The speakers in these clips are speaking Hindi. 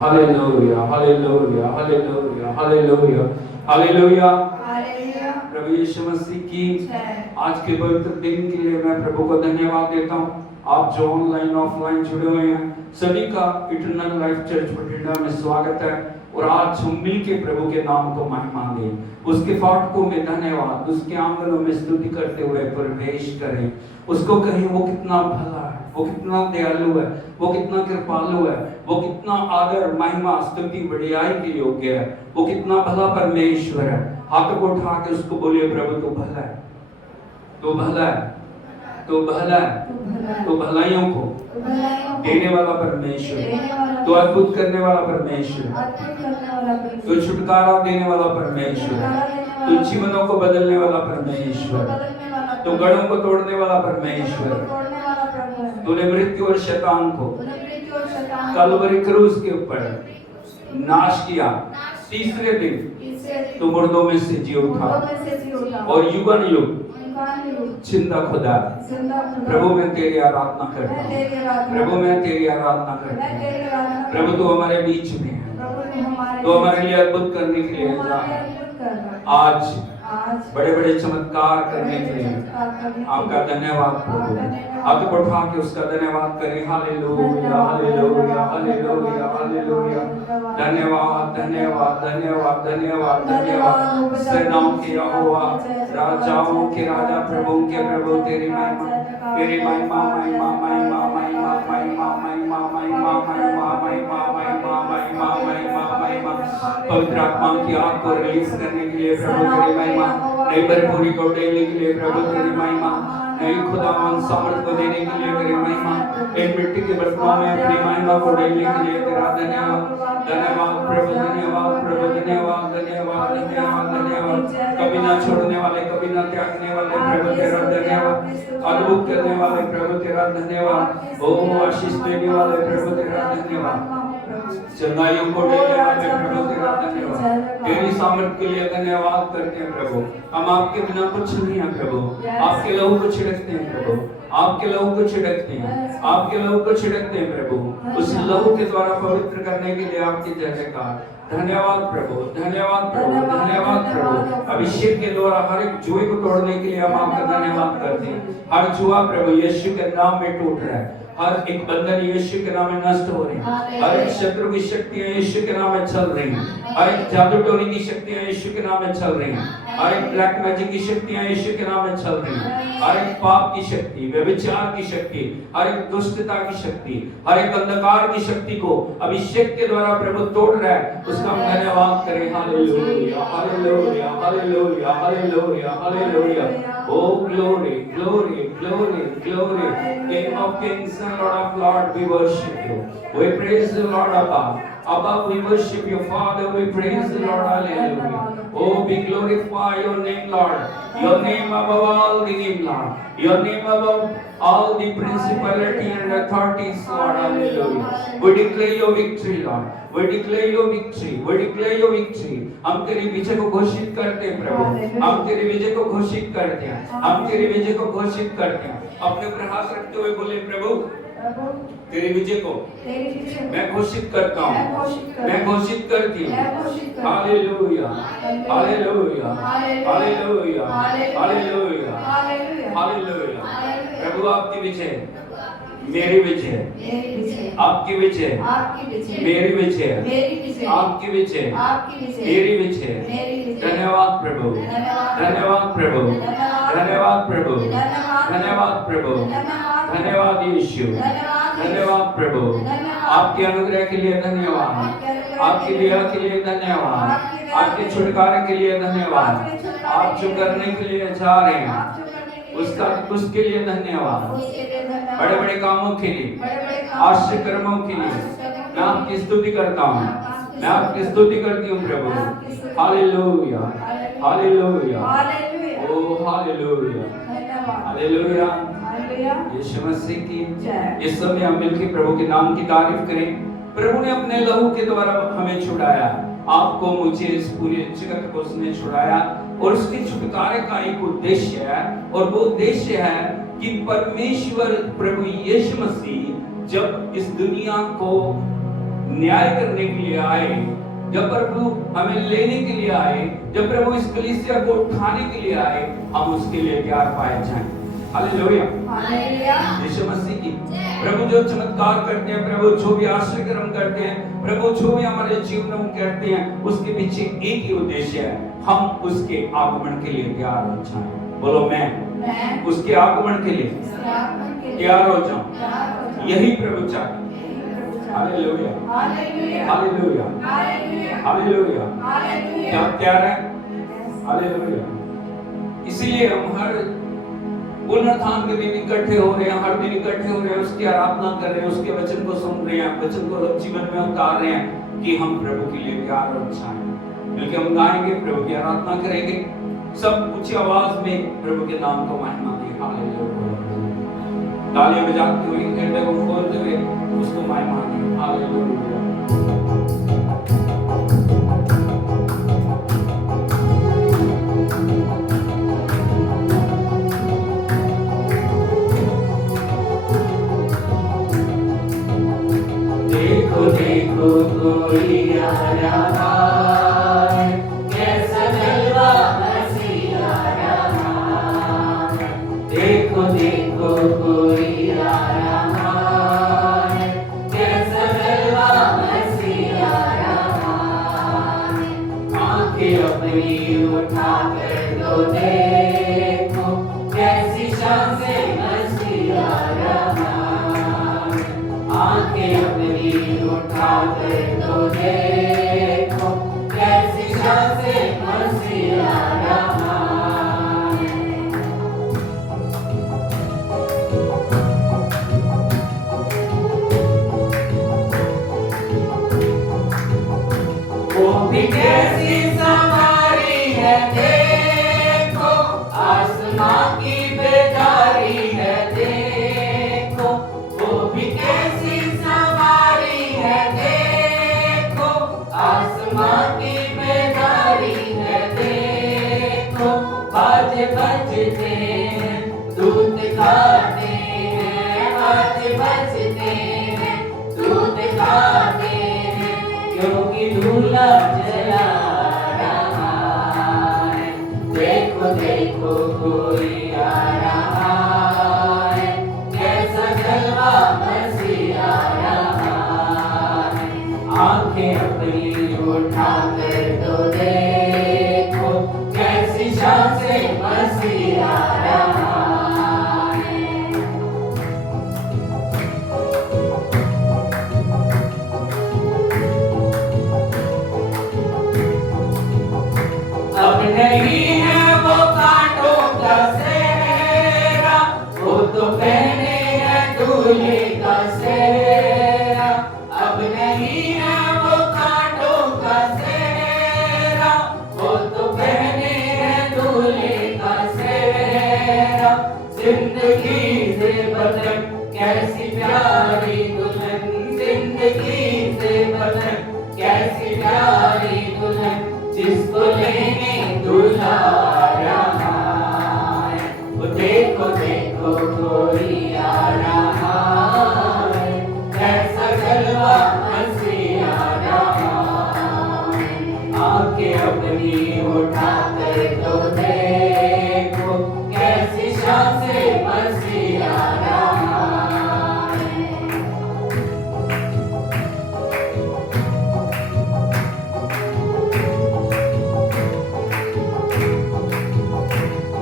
Hallelujah hallelujah hallelujah hallelujah hallelujah. Hallelujah. प्रभु यीशु मसीह की जय। आज के पवित्र दिन के लिए मैं प्रभु को धन्यवाद देता हूँ। आप जो ऑनलाइन ऑफलाइन जुड़े हुए हैं सभी का इटर्नल लाइफ चर्च बठिंडा में स्वागत है। और आज हम मिलके प्रभु के नाम को महिमा दें, उसके फाटकों में धन्यवाद, उसके आंगनों में स्तुति करते हुए प्रवेश करें। उसको कहें वो कितना भला है, वो कितना दयालु है, वो कितना कृपालु है, वो कितना आदर महिमा स्तुति बढ़ियाई के योग्य है, वो कितना भला परमेश्वर है। हाथों को उठा के उसको बोलिए, प्रभु तू भला है, तू भला है, तू भला है, तू भलाइयों को देने वाला परमेश्वर, तू अद्भुत करने वाला परमेश्वर, तू छुटकारा देने वाला परमेश्वर, तू जीवनों को बदलने वाला परमेश्वर, तू गढ़ों को तोड़ने वाला परमेश्वर, तूने मृत्यु और शैतान को कलवरी क्रूस के ऊपर नाश किया। तीसरे दिन तू मुर्दों में से जी उठा और युगन युग जिंदा खुदा। प्रभु मैं तेरी आराधना करता हूँ, प्रभु मैं तेरी आराधना करता हूँ। प्रभु तू हमारे बीच में है, तो हमारे लिए अद्भुत करने के लिए आज बड़े बड़े चमत्कार करने के लिए आपका धन्यवाद प्रभु। आप उठा के उसका धन्यवाद करें। Hallelujah hallelujah hallelujah hallelujah. धन्यवाद धन्यवाद धन्यवाद धन्यवाद धन्यवाद। सेनाओं की यहोवा, राजाओं के राजा, प्रभुओं के प्रभु, तेरी महिमा तेरी महिमा महिमा महिमा महिमा महिमा महिमा महिमा महिमा महिमा महिमा महिमा महिमा महिमा। पवित्र आत्मा की आग को रिलीज करने के लिए प्रभु तेरी महिमा, नई भरपूरी को देने के लिए प्रभु तेरी महिमा, नई खुदावन सामर्थ को देने के लिए तेरी महिमा, इन मिट्टी के बर्तनों में अपनी महिमा को देने के लिए तेरा धन्यवाद। धन्यवाद प्रभु, धन्यवाद प्रभु, धन्यवाद धन्यवाद धन्यवाद धन्यवाद। कभी ना छोड़ने वाले, कभी ना त्यागने वाले प्रभु तेरा धन्यवाद। अद्भुत करने वाले प्रभु तेरा धन्यवाद। ओ आशीष देने वाले प्रभु तेरा धन्यवाद। चंगाइयों को देने वाले प्रभु तेरा धन्यवाद। तेरी सामर्थ के लिए धन्यवाद करते हैं प्रभु। हम आपके बिना कुछ नहीं है प्रभु, आपके लहू को छिड़कते हैं प्रभु, आपके लहू को छिड़कते हैं, आपके लहू को छिड़कते हैं प्रभु। उस लहू के द्वारा पवित्र करने के लिए आपकी जय जयकार। धन्यवाद प्रभु, धन्यवाद प्रभु, धन्यवाद प्रभु। अभिषेक के द्वारा हर एक जुए को तोड़ने के लिए हम आपका धन्यवाद करते हैं। हर जुआ प्रभु यीशु के नाम में टूट रहा है, हर एक बंधन यीशु के नाम में नष्ट हो रहे हैं, हर एक शत्रु की शक्तियां यीशु के नाम में चल रही हैं, हर एक जादू टोनी की शक्तियां यीशु के नाम में चल रही हैं, हर एक ब्लैक मैजिक की शक्तियां यीशु के नाम में चल रही हैं, हर एक पाप की शक्ति, व्यभिचार की शक्ति, हर एक दुष्टता की शक्ति, हर एक अंधकार की शक्ति को अभिषेक के द्वारा प्रभु तोड़ रहा है। उसका हम धन्यवाद करें। Hallelujah hallelujah hallelujah hallelujah hallelujah. Oh glory glory glory glory. King of kings and Lord of lords, we worship you. We praise the Lord above. Above we worship you, Father. We praise the Lord. Hallelujah. Oh, we glorify your name, Lord. Your name above all the name, Lord. Your name above all the principality and authorities, Lord. Hallelujah. We declare your victory, Lord. We declare your victory. We declare your victory. हम तेरी विजय को घोषित करते हैं प्रभु, हम तेरी विजय को घोषित करते हैं, हम तेरी विजय को घोषित करते हैं। अपने ऊपर हाथ रखते हुए बोले, प्रभु तेरी विजय को मैं घोषित करता हूँ, मैं घोषित करती हूँ। Hallelujah hallelujah hallelujah hallelujah hallelujah. प्रभु आपकी विजय मेरी विजय, आपकी विजय मेरी विजय, आपकी विजय मेरी विजय। धन्यवाद प्रभु, धन्यवाद प्रभु, धन्यवाद प्रभु, धन्यवाद प्रभु, धन्यवाद यीशु, धन्यवाद प्रभु। आपके अनुग्रह के लिए धन्यवाद, आपकी दया के लिए धन्यवाद, आपके छुटकारे के लिए धन्यवाद, आप जो करने के लिए जा रहे हैं उसके लिए धन्यवाद। बड़े बड़े कामों के लिए, आश्चर्य कर्मों के लिए मैं आपकी स्तुति करता हूँ, मैं आपकी स्तुति करती हूँ प्रभु। Hallelujah hallelujah oh hallelujah hallelujah. Yeshu Masih की इस समय हम मिलकर प्रभु के नाम की तारीफ करें। प्रभु ने अपने लहू के द्वारा हमें छुड़ाया, आपको मुझे इस पूरे जगत को उसने छुड़ाया और उसके छुटकारे का एक उद्देश्य है, और वो उद्देश्य है कि परमेश्वर प्रभु यीशु मसीह जब इस दुनिया को न्याय करने के लिए आए, जब प्रभु हमें लेने के लिए आए, जब प्रभु इस कलीसिया को उठाने के लिए आए, हम उसके लिए तैयार पाए जाएं। Hallelujah, hallelujah. यीशु मसीह की प्रभु जो चमत्कार करते हैं, प्रभु जो भी आश्चर्य कर्म करते हैं, प्रभु जो भी हमारे जीवन में करते हैं, उसके पीछे एक ही उद्देश्य है, हम उसके आगमन के लिए तैयार हो जाएं। बोलो मैं उसके आगमन के लिए तैयार हो जाऊं, यही प्रभु चाहते। Hallelujah, hallelujah, hallelujah, hallelujah, hallelujah. Hallelujah. क्या तैयार है? हालेलुया। इसीलिए हम हर पुनरुत्थान के दिन इकट्ठे हो रहे हैं, हर दिन इकट्ठे हो रहे हैं, उसकी आराधना कर रहे हैं, उसके वचन को सुन रहे हैं, वचन को जीवन में उतार रहे हैं कि हम प्रभु के लिए तैयार हो जाएं। मिलकर हम गाएंगे, प्रभु की आराधना करेंगे, सब ऊंची आवाज में प्रभु के नाम को महिमा दें। हालेलुया। तालियां बजाते हुए, हृदय को खोलते हुए उसको महिमा दें। हालेलुया। देखो देखो कोई आ रहा है, कैसा जलवा मसीह आ रहा है। देखो देखो कोई आ रहा है, कैसा जलवा मसीह आ रहा है। आंखें अपनी उठा कर तो देखो, कैसी शान से मसीह आ रहा है। आंखें अपनी उठा कर तो देखो, कैसी शान से मसीह आ रहा है। वो भी कैसी सवारी है देखो, आसमां की बेदारी है देखो। वो भी कैसी सवारी है देखो, आसमां की बेदारी है देखो। बाजे बजते हैं, दूत गाते हैं, बाजे बजते हैं, दूत गाते हैं, क्योंकि दूल्हा चला रहा है। देखो देखो कोई आ रहा है, कैसा जलवा मसीह आ रहा है। आंखें अपनी उठा कर तो देखो, कैसी शान से मसीह आ रहा है। अब नहीं है वो कांटों का सेहरा, वो तो पहने है दूल्हे का सेहरा। अब नहीं है वो कांटों का सेहरा, वो तो पहने है दूल्हे का सेहरा। जिंदगी से बदन कैसी प्यारी दुल्हन, जिंदगी से बदन कैसी प्यारी दुल्हन, जिसको लेने दूल्हा आ रहा है। वो देखो देखो कोई आ रहा है, कैसा जलवा मसीह आ रहा है। आंखें अपनी उठा कर तो देखो, कैसी शान से मसीह आ रहा है।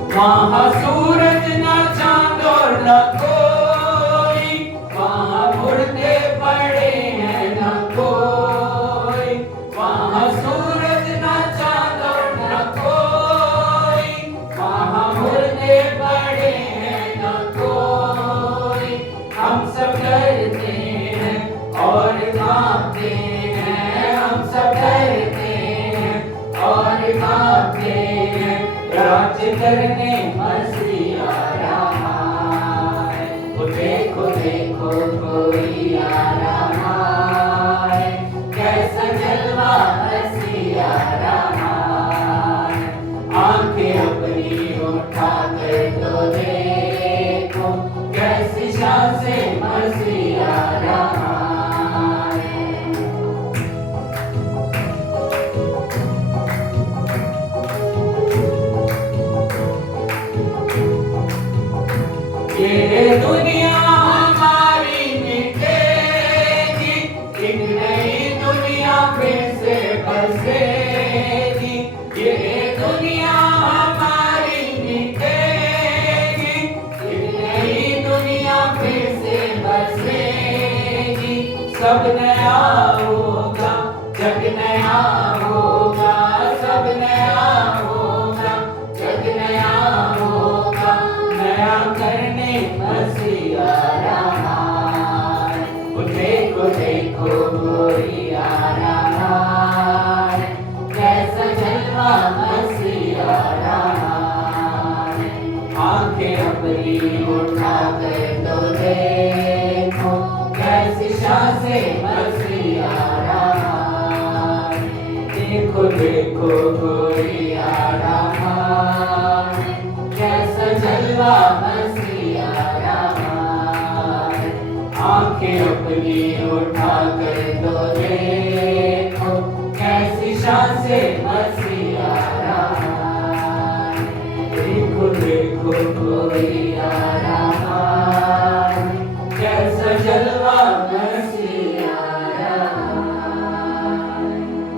वहाँ सूरज न चांद और न कोई, वहाँ मुर्दे पड़े हैं न कोई। वहाँ सूरज न चांद और न कोई, वहाँ मुर्दे पड़े हैं न कोई। हम सब डरते हैं और कांपते हैं, हम सब डरते हैं और कांपते हैं। राज्य करने मसीह आ रहा है। वो देखो देखो कोई आ रहा है, कैसा जलवा मसीह आ रहा है। आंखें अपनी उठा कर तो देखो, कैसी शान से मसीह आ रहा है।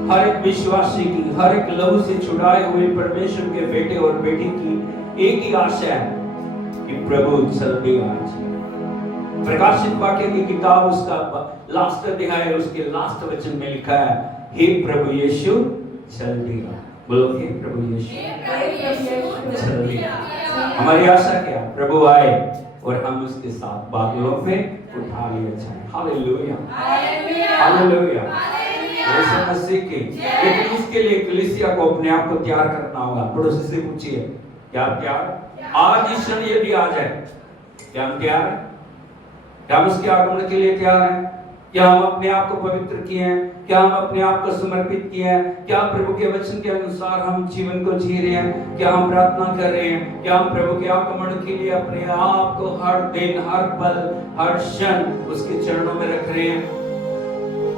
हर एक विश्वासी की, हर एक लहू से छुड़ाए हुए परमेश्वर के बेटे और बेटी की एक ही आशा है कि प्रभु जल्दी आ जाए। प्रकाशित वाक्य की किताब उसका लास्ट अध्याय उसके लास्ट वचन में लिखा है, हे प्रभु यीशु जल्दी आ। बोलो हे प्रभु यीशु जल्दी आ। हमारी आशा क्या? प्रभु आए और हम उसके साथ बादलों पे उठा लिए जाए। Hallelujah hallelujah. यीशु मसीह की, लेकिन उसके लिए कलीसिया को अपने आप को तैयार करना होगा। पड़ोसी से पूछिए, क्या तैयार? आज इस क्षण यदि आ जाए, क्या हम तैयार हैं? क्या हम उसके आगमन के लिए तैयार हैं? क्या हम अपने आप को पवित्र किए हैं? क्या हम अपने आप को समर्पित किए हैं? क्या प्रभु के वचन के अनुसार हम जीवन को जी रहे हैं? क्या हम प्रार्थना कर रहे हैं? क्या हम प्रभु के आगमन के लिए अपने आप को हर दिन, हर पल, हर क्षण उसके चरणों में रख रहे हैं?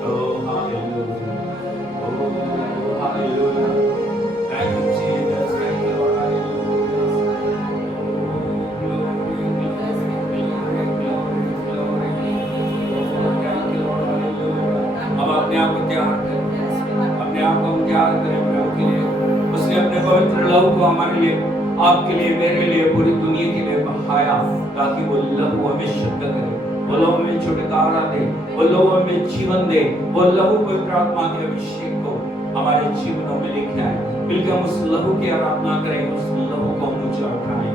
Oh hallelujah, oh hallelujah. Thank you Jesus, thank you lord, अपने आप को तैयार करें, अपने आप को हम तैयार करें प्रभु के लिए। उसने अपने पवित्र लहू को हमारे लिए, आपके लिए, मेरे लिए, पूरी दुनिया के लिए बहाया, ताकि वो लहू हमें शुद्ध करे, वो लहू हमें छुटकारा दे, वो लहू हमें जीवन दे, वो लहू पवित्र आत्मा के अभिषेक को हमारे जीवनों में लेके आए। मिलकर हम उस लहू की आराधना करें, उस लहू को हम ऊंचा उठाएं।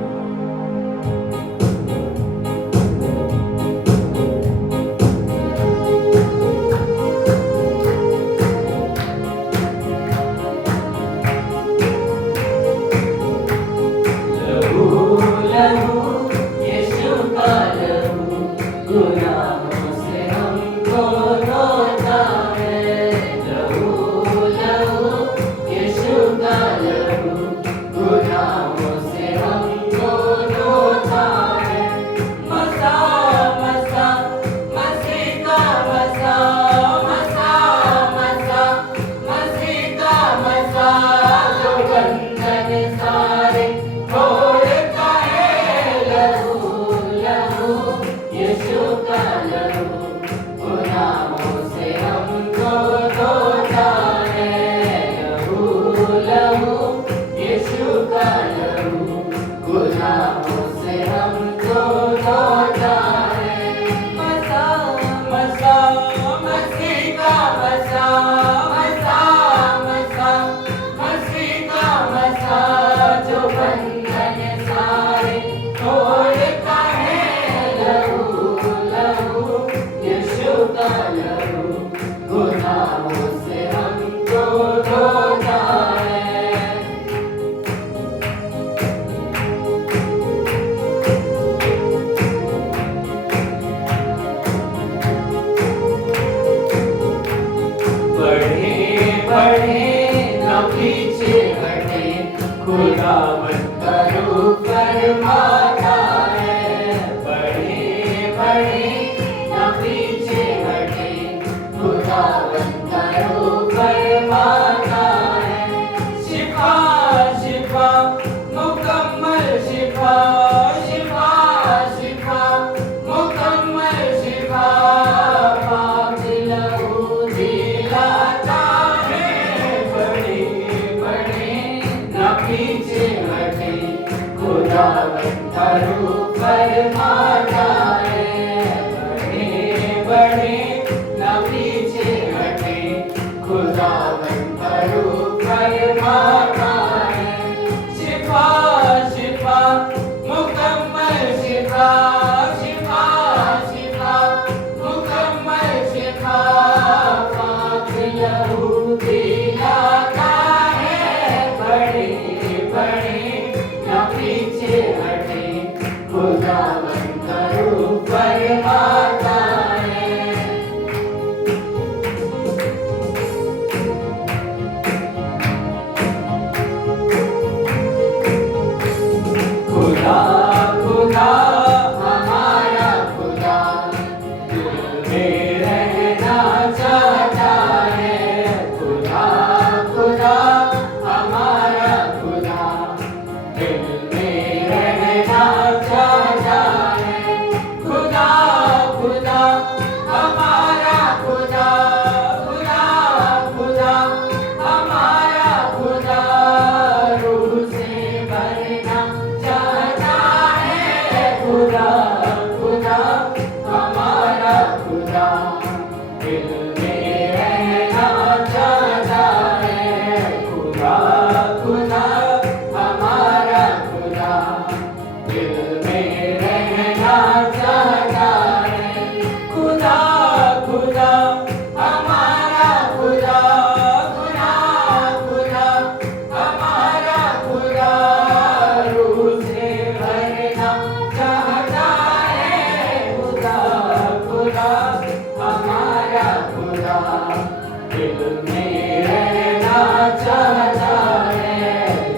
दिल में रहना चाहता है।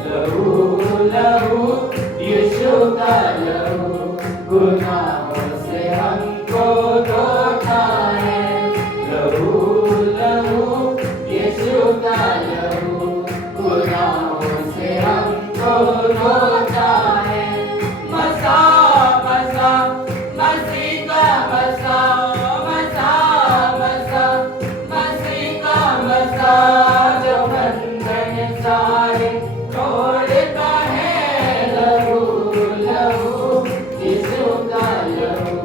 लहू लहू यीशु का लहू गुनाहों से हमको धोता है। लहू लहू यीशु का लहू गुनाहों से हमको धोता है। मज़ा मज़ा मसीह का मज़ा, मज़ा मज़ा मसीह का मज़ा, जो बंधन सारे तोड़ता है। लहू लहू यीशु का लहू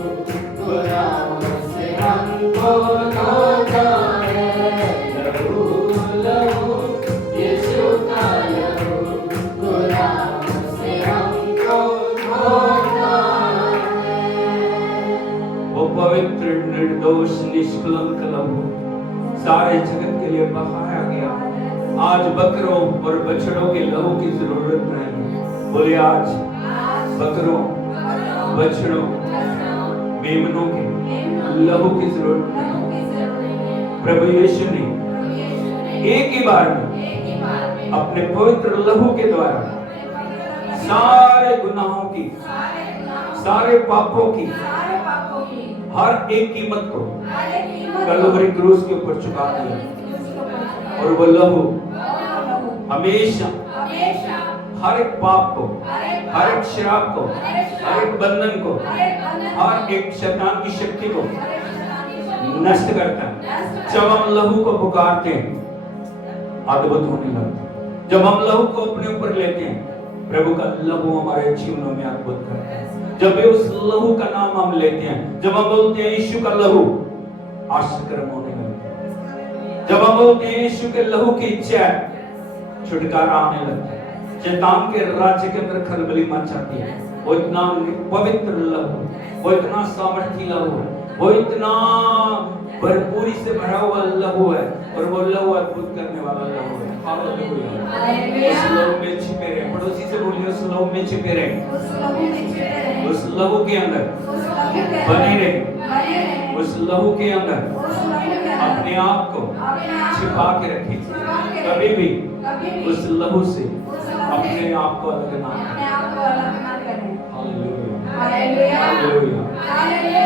गुनाहों से हमको धोता है। लहू लहू यीशु का लहू गुनाहों से हमको धोता है। वो पवित्र निर्दोष निष्कलंक लहू सारे जगत के लिए बहाया गया। आज बकरों और बछड़ों के लहू की जरूरत नहीं। बोले आज बकरों बछड़ों मेमनों के लहू की जरूरत नहीं। प्रभु यीशु ने एक ही बार में अपने पवित्र लहू के द्वारा सारे गुनाहों की, सारे पापों की हर एक कीमत को कलवरी क्रूस के ऊपर चुका दिया। और वो लहू हमेशा हर एक पाप को, हर एक श्राप को, हर एक बंधन को, हर एक शैतान की शक्ति को नष्ट करता है। जब हम लहू को पुकारते हैं अद्भुत होने लगता है। जब हम लहू को अपने ऊपर लेते हैं प्रभु का लहू हमारे जीवनों में अद्भुत करता है। जब भी उस लहू का नाम हम लेते हैं, जब हम बोलते हैं यीशु का लहू, आश्चर्य होने लगता है। जब हम बोलते हैं यीशु के लहू की इच्छा, छुटकारा आने लगता है। शैतान के राज्य के अंदर खलबली मच जाती है। वो इतना पवित्र लहू, वो इतना सामर्थी लहू है, वो इतना भरपूरी से भरा हुआ लहू है, और वो लहू अद्भुत करने वाला लहू है। हालेलुया। उस लहू में छिपे रहे। पड़ोसी से बोलिए उस लहू में छिपे रहे। उस लहू के अंदर बने रहे। उस लहू के अंदर अपने आप को छिपा के रखें। कभी भी उस लहू से अपने आप को अलग ना करें। हालेलुया। हालेलुया।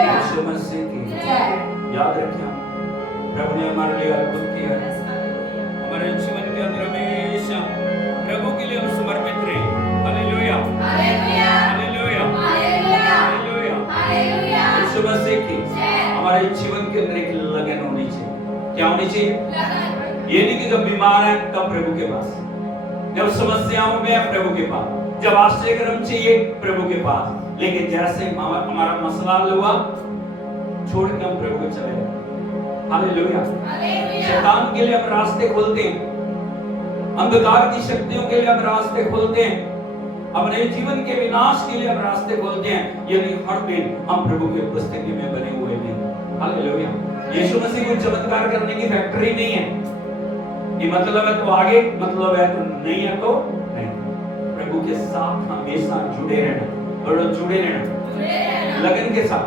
यीशु मसीह की याद रखें, प्रभु ने हमारे लिए अद्भुत किया है। हमारे जीवन के अंदर हमेशा प्रभु के लिए हम समर्पित रहे। Hallelujah. Hallelujah. Hallelujah. Hallelujah. Hallelujah. Yeshu Masih की हमारे जीवन के अंदर एक लगन होनी चाहिए। क्या होनी चाहिए? ये नहीं कि जब बीमार है तब प्रभु के पास, जब समस्याओं में है प्रभु के पास, जब आश्रयक्रम चाहिए प्रभु के पास। लेकिन जैसे हमारा मसला हल हुआ, छोड़ के हम प्रभु को चले गए। हालेलुया। शैतान के लिए हम रास्ते खोलते हैं, अंधकार की शक्तियों के लिए हम रास्ते खोलते हैं, अपने जीवन के विनाश के लिए हम रास्ते खोलते हैं। यदि हर दिन हम प्रभु की उपस्थिति में बने हुए नहीं। हालेलुया। यीशु मसीह कोई चमत्कार करने की फैक्ट्री नहीं है कि मतलब है तो आगे, मतलब है तो नहीं है तो नहीं। प्रभु के साथ हमेशा जुड़े रहना, और जुड़े रहना लगन के साथ।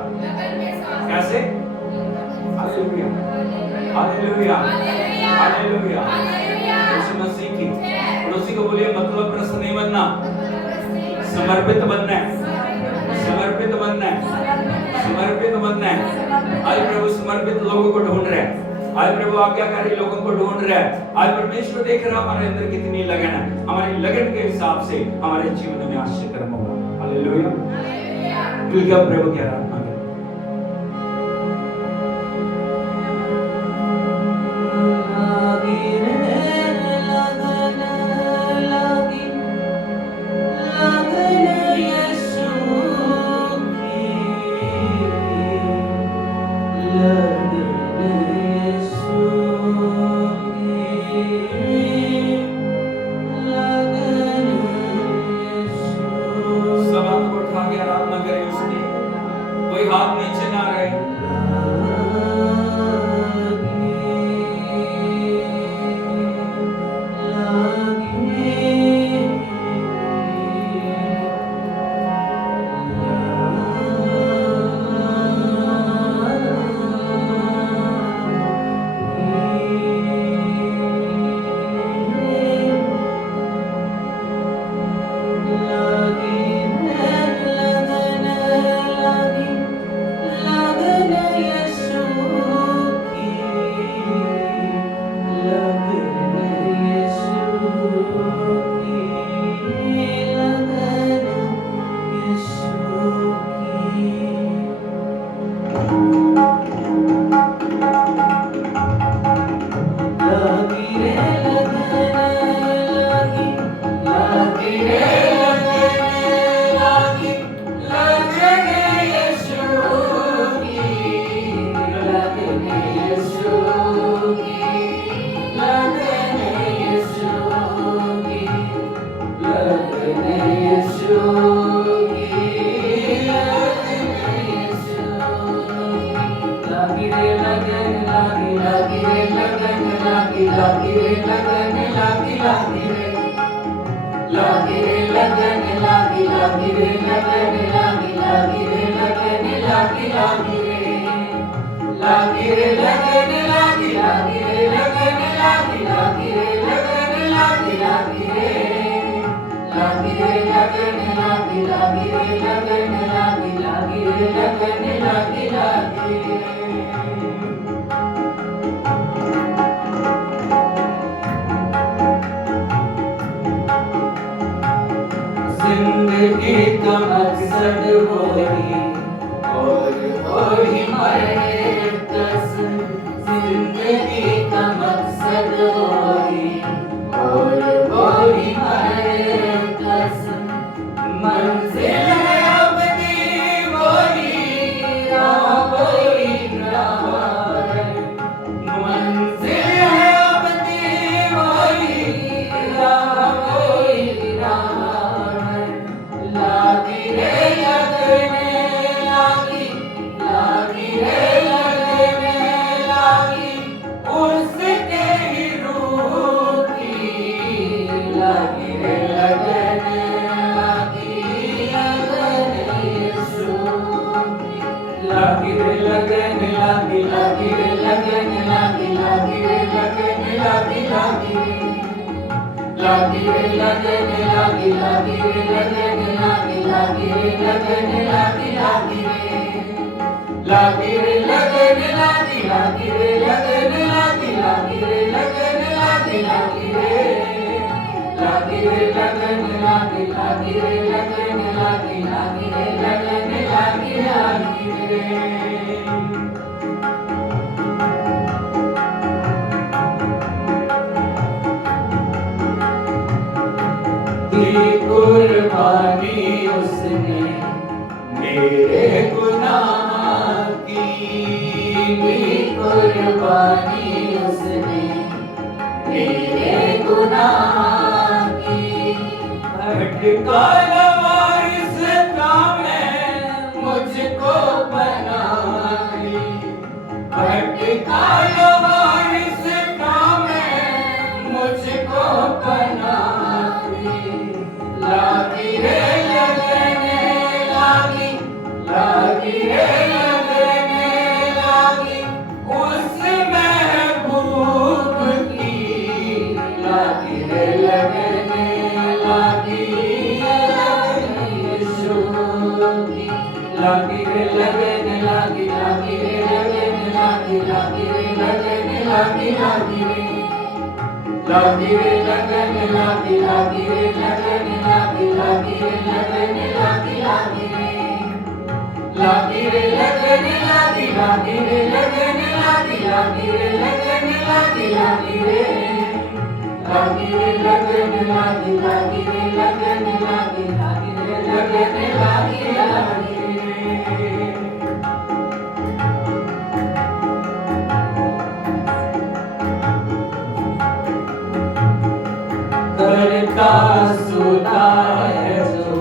कैसे? Hallelujah. Hallelujah. Hallelujah. Yeshu Masih की पड़ोसी को बोलिए मतलब प्रश्न नहीं बनना, समर्पित बनना है। समर्पित बनना है। समर्पित बनना है। आज प्रभु समर्पित लोगों को ढूंढ रहे हैं। आज प्रभु आज्ञाकारी लोगों को ढूंढ रहा है। आज परमेश्वर देख रहा हमारे अंदर कितनी लगन है। हमारी लगन के हिसाब से हमारे जीवन में आश्चर्य होगा। हालेलुया। हालेलुया। प्रभु की आराधना करें। सब हाथ को उठा के आराधना करें उसकी। जिंदगी का मकसद वही और वही मरकज़, जिंदगी का मकसद वही और वही मरकज़, मंजिल है अपनी वही राह है, मंजिल है अपनी वही राह है। लागी रे लगने लागी, लागी रे लगने लागी, उसके ही रूह की लागी रे लगने लागी, लगने यीशु की लागी रे लगने लागी, लागी रे लगने लागी, लागी रे लगने लागी, लागी रे लागी रे लगने लागी, लागी रे लगने लागी, लागी रे लगने लागी, लागी रे लागी रे लगने लागी, लागी रे लगने लागी, लागी रे लगने लागी, लागी रे लागी रे लगने लागी, लागी रे लगने लागी, लागी रे लगने लागी, लागी रे। कुर्बानी उसने मेरे गुनाह की, कुर्बानी उसने मेरे गुनाह की, भटका लवारिस का मैं मुझको बनाई, भटका लवारिस का मैं मुझको बनाई, लागी रे लगने लागी, लागी रे लगने लागी, उस महबूब की लागी रे लगने लागी, लगने यीशु की लागी रे लगने लागी, लागी रे लगने लागी, लागी रे लगने लागी, लागी रे लागी रे लगने लागी, लागी रे लगने लागी, लागी रे लगने लागी, लागी रे लागी रे लगने लागी, लागी रे लगने लागी, लागी रे लगने लागी, लागी रे लागी रे लगने लागी, लागी रे लगने लागी, लागी रे लगने लागी, लागी रे। करता सुना है जो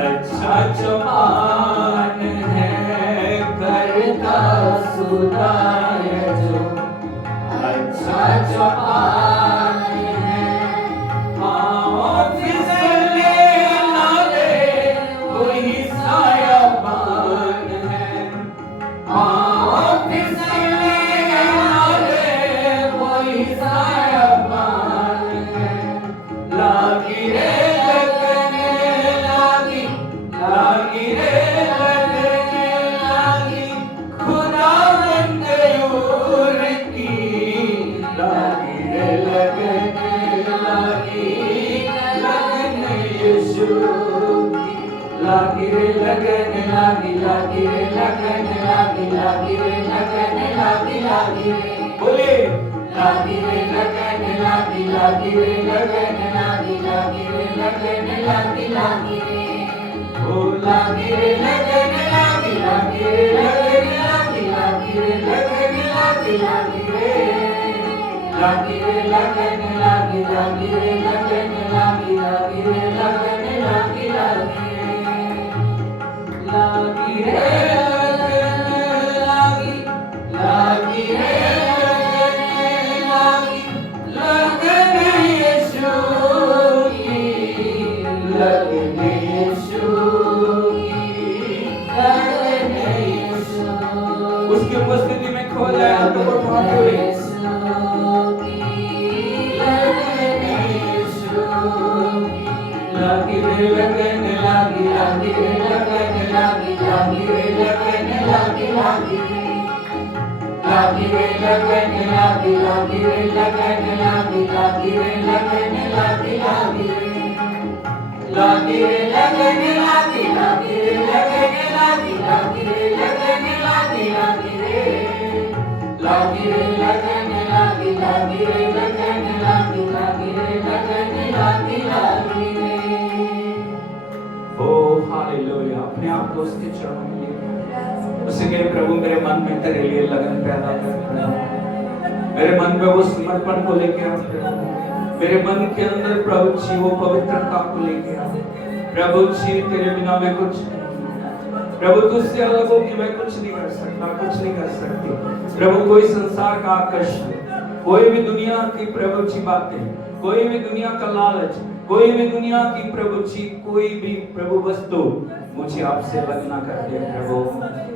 अच्छा जवान है, करता सुना है जो अच्छा जवान है, हाँ फिर रे लगन लागी लगन यीशु की लागी रे लगन लागी लागी रे लगन लागी लागी रे लगन लागी लागी रे बोले लागी रे लगन लागी लागी रे लगन लागी लागी रे लगन लागी लागी रे ओ लागी रे लगन लागी लागी रे लगन लागी लागी रे लगन लागी लागी रे लागी रे लगन लागी लागी रे लगन लागी लागी रे लगन लागी लागी लागी रे लगन लागी लागी रे लगन लागी लगन यीशु की लगन यीशु की लगन यीशु उसकी उपस्थिति में खो जाए हाथों को उठाते हुए लागी रे लगन लागी लागी रे लगन लागी लागी रे लगन लागी लागी रे लागी रे लगन लागी लागी रे लगन लागी लागी रे लगन लागी लागी रे लागी रे लगन लागी लागी रे लगन लागी लागी रे लगन लागी लागी रे लागी रे लगन लागी लागी रे लगन लागी लागी रे लगन लागी लागी रे ओ हालेलुया अपने आप को उसके चरणों में लेकर उसे कहे प्रभु मेरे मन में तेरे लिए लगन पैदा कर मेरे मन में वो समर्पण को लेके आ मेरे मन के अंदर प्रभु जी वो पवित्रता को लेके आ प्रभु जी तेरे बिना मैं कुछ प्रभु तुझसे अलग हो कि मैं कुछ नहीं कर सकता कुछ नहीं कर सकती प्रभु कोई संसार का आकर्षण कोई भी दुनिया की प्रभु जी बातें कोई भी दुनिया का लालच कोई भी दुनिया की प्रभु जी कोई भी प्रभु वस्तु मुझे आपसे अलग ना कर दे प्रभु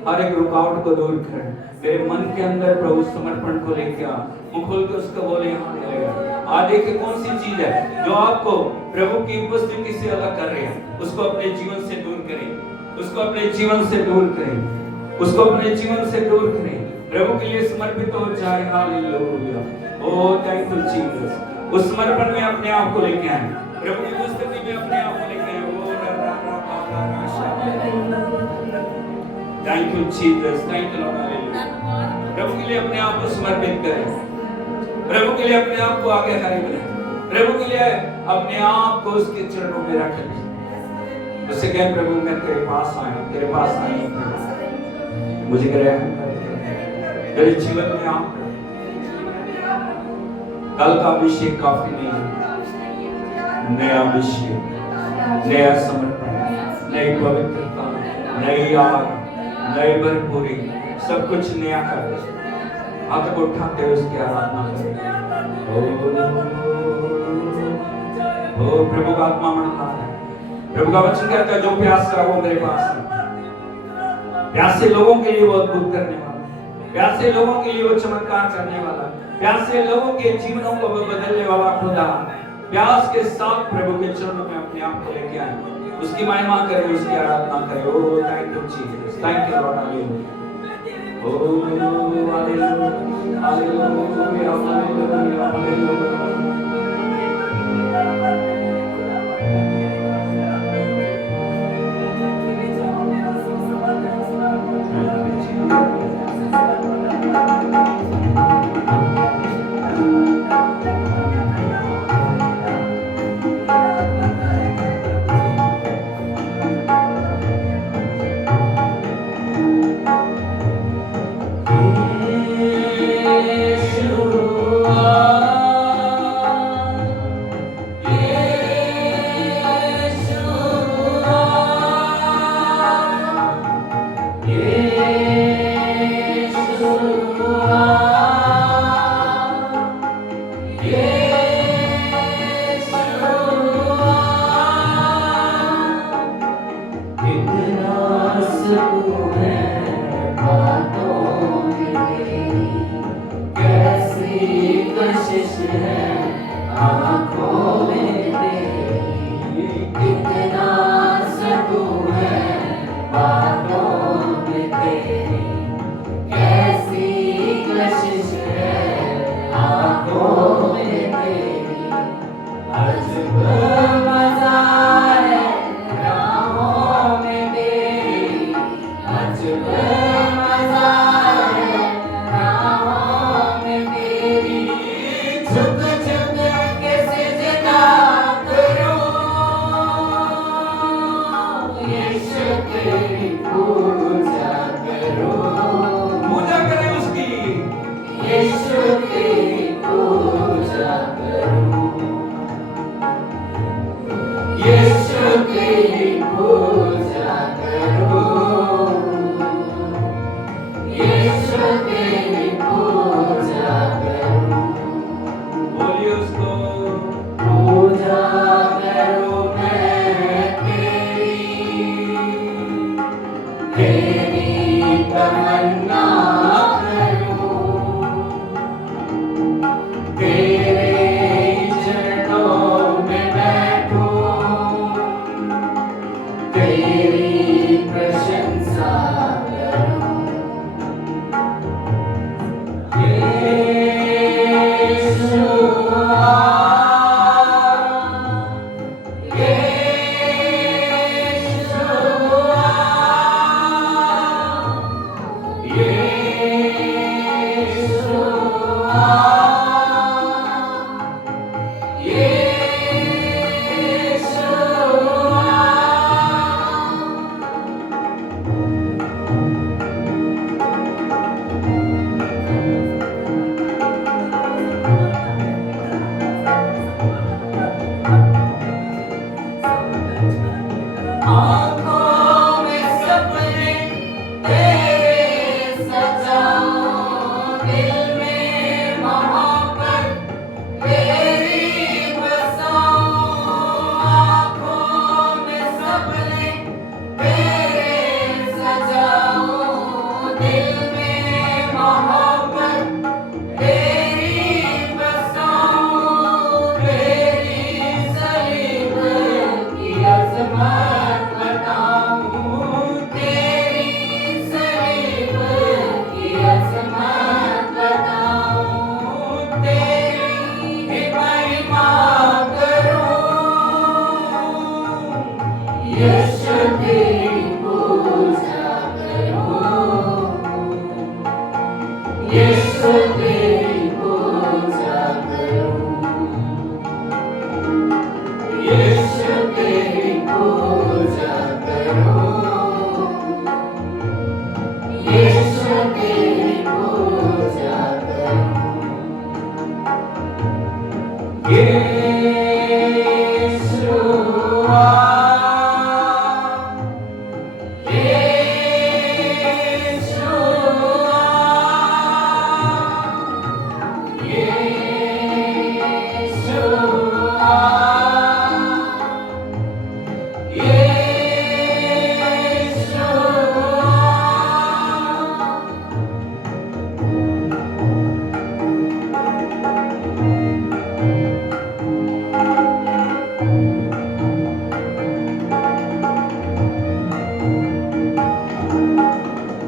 हर एक रुकावट को दूर कर मेरे मन के अंदर प्रभु समर्पण को लेके आ मुंह खोल के उसको बोले यहाँ मिलेगा आज देखिए कौन सी चीज है जो आपको प्रभु की उपस्थिति से अलग कर रही है उसको अपने जीवन से दूर करें उसको अपने जीवन से दूर करें उसको अपने जीवन से दूर करें प्रभु के लिए समर्पित हो जाए hallelujah oh thank you Jesus उस समर्पण में अपने आप को लेके आए प्रभु की उपस्थिति में अपने आप को लेके आए thank you Jesus thank you lord hallelujah प्रभु के लिए अपने आप को समर्पित करें प्रभु के लिए अपने आप को आज्ञाकारी बनाएं प्रभु के लिए अपने आप को उसके चरणों में रख लें उससे कहें प्रभु मैं तेरे पास आया मुझे ग्रहण मेरे जीवन में आप कल का अभिषेक काफी नहीं है नया अभिषेक नया समर्पण नई पवित्रता नई आग नई भरपूरी सब कुछ नया कर हाथ को उठाते हुए उसकी आराधना करें ओ प्रभु का आत्मा मंडला है प्रभु का वचन कहता है जो प्यास है वो मेरे पास है प्यासे लोगों के लिए वो अद्भुत करने वाला प्यासे लोगों के लिए वो चमत्कार करने वाला प्यासे लोगों के जीवनों को बदलने वाला खुदा प्यास के साथ प्रभु के चरणों में अपने आप को लेके आए उसकी महिमा करें उसकी आराधना करें oh thank you Jesus thank you lord hallelujah oh hallelujah hallelujah hallelujah hallelujah कैसी कशिश है आंखों में अजब मजा है राहों में तेरी, अजब मजा है राहों में तेरी। झुक झुक के सिजदा करूं, यीशु तेरी पूजा करूं। पूजा करें उसकी। यीशु तेरी पूजा करूं, यीशु तेरी पूजा करूं, यीशु तेरी पूजा करूं। बोलिए उसको। पूजा करूं मैं तेरी तमन्ना करूं, तेरे चरणों में बैठूं, तेरी प्रशंसा करूं। आँखों में सपने तेरे सजाऊं, दिल में मोहब्बत तेरी बसाऊं। आँखों में सपने तेरे सजाऊं, दिल में मोहब्बत तेरी बसाऊं। तेरी सलीब की अज़मत बताऊं, तेरी सलीब की अज़मत बताऊं, तेरी महिमा करूं, यीशु तेरी पूजा करूं, यीशु तेरी पूजा करूं, यीशु तेरी पूजा करूं, यीशु तेरी पूजा करूं। यीशुआ,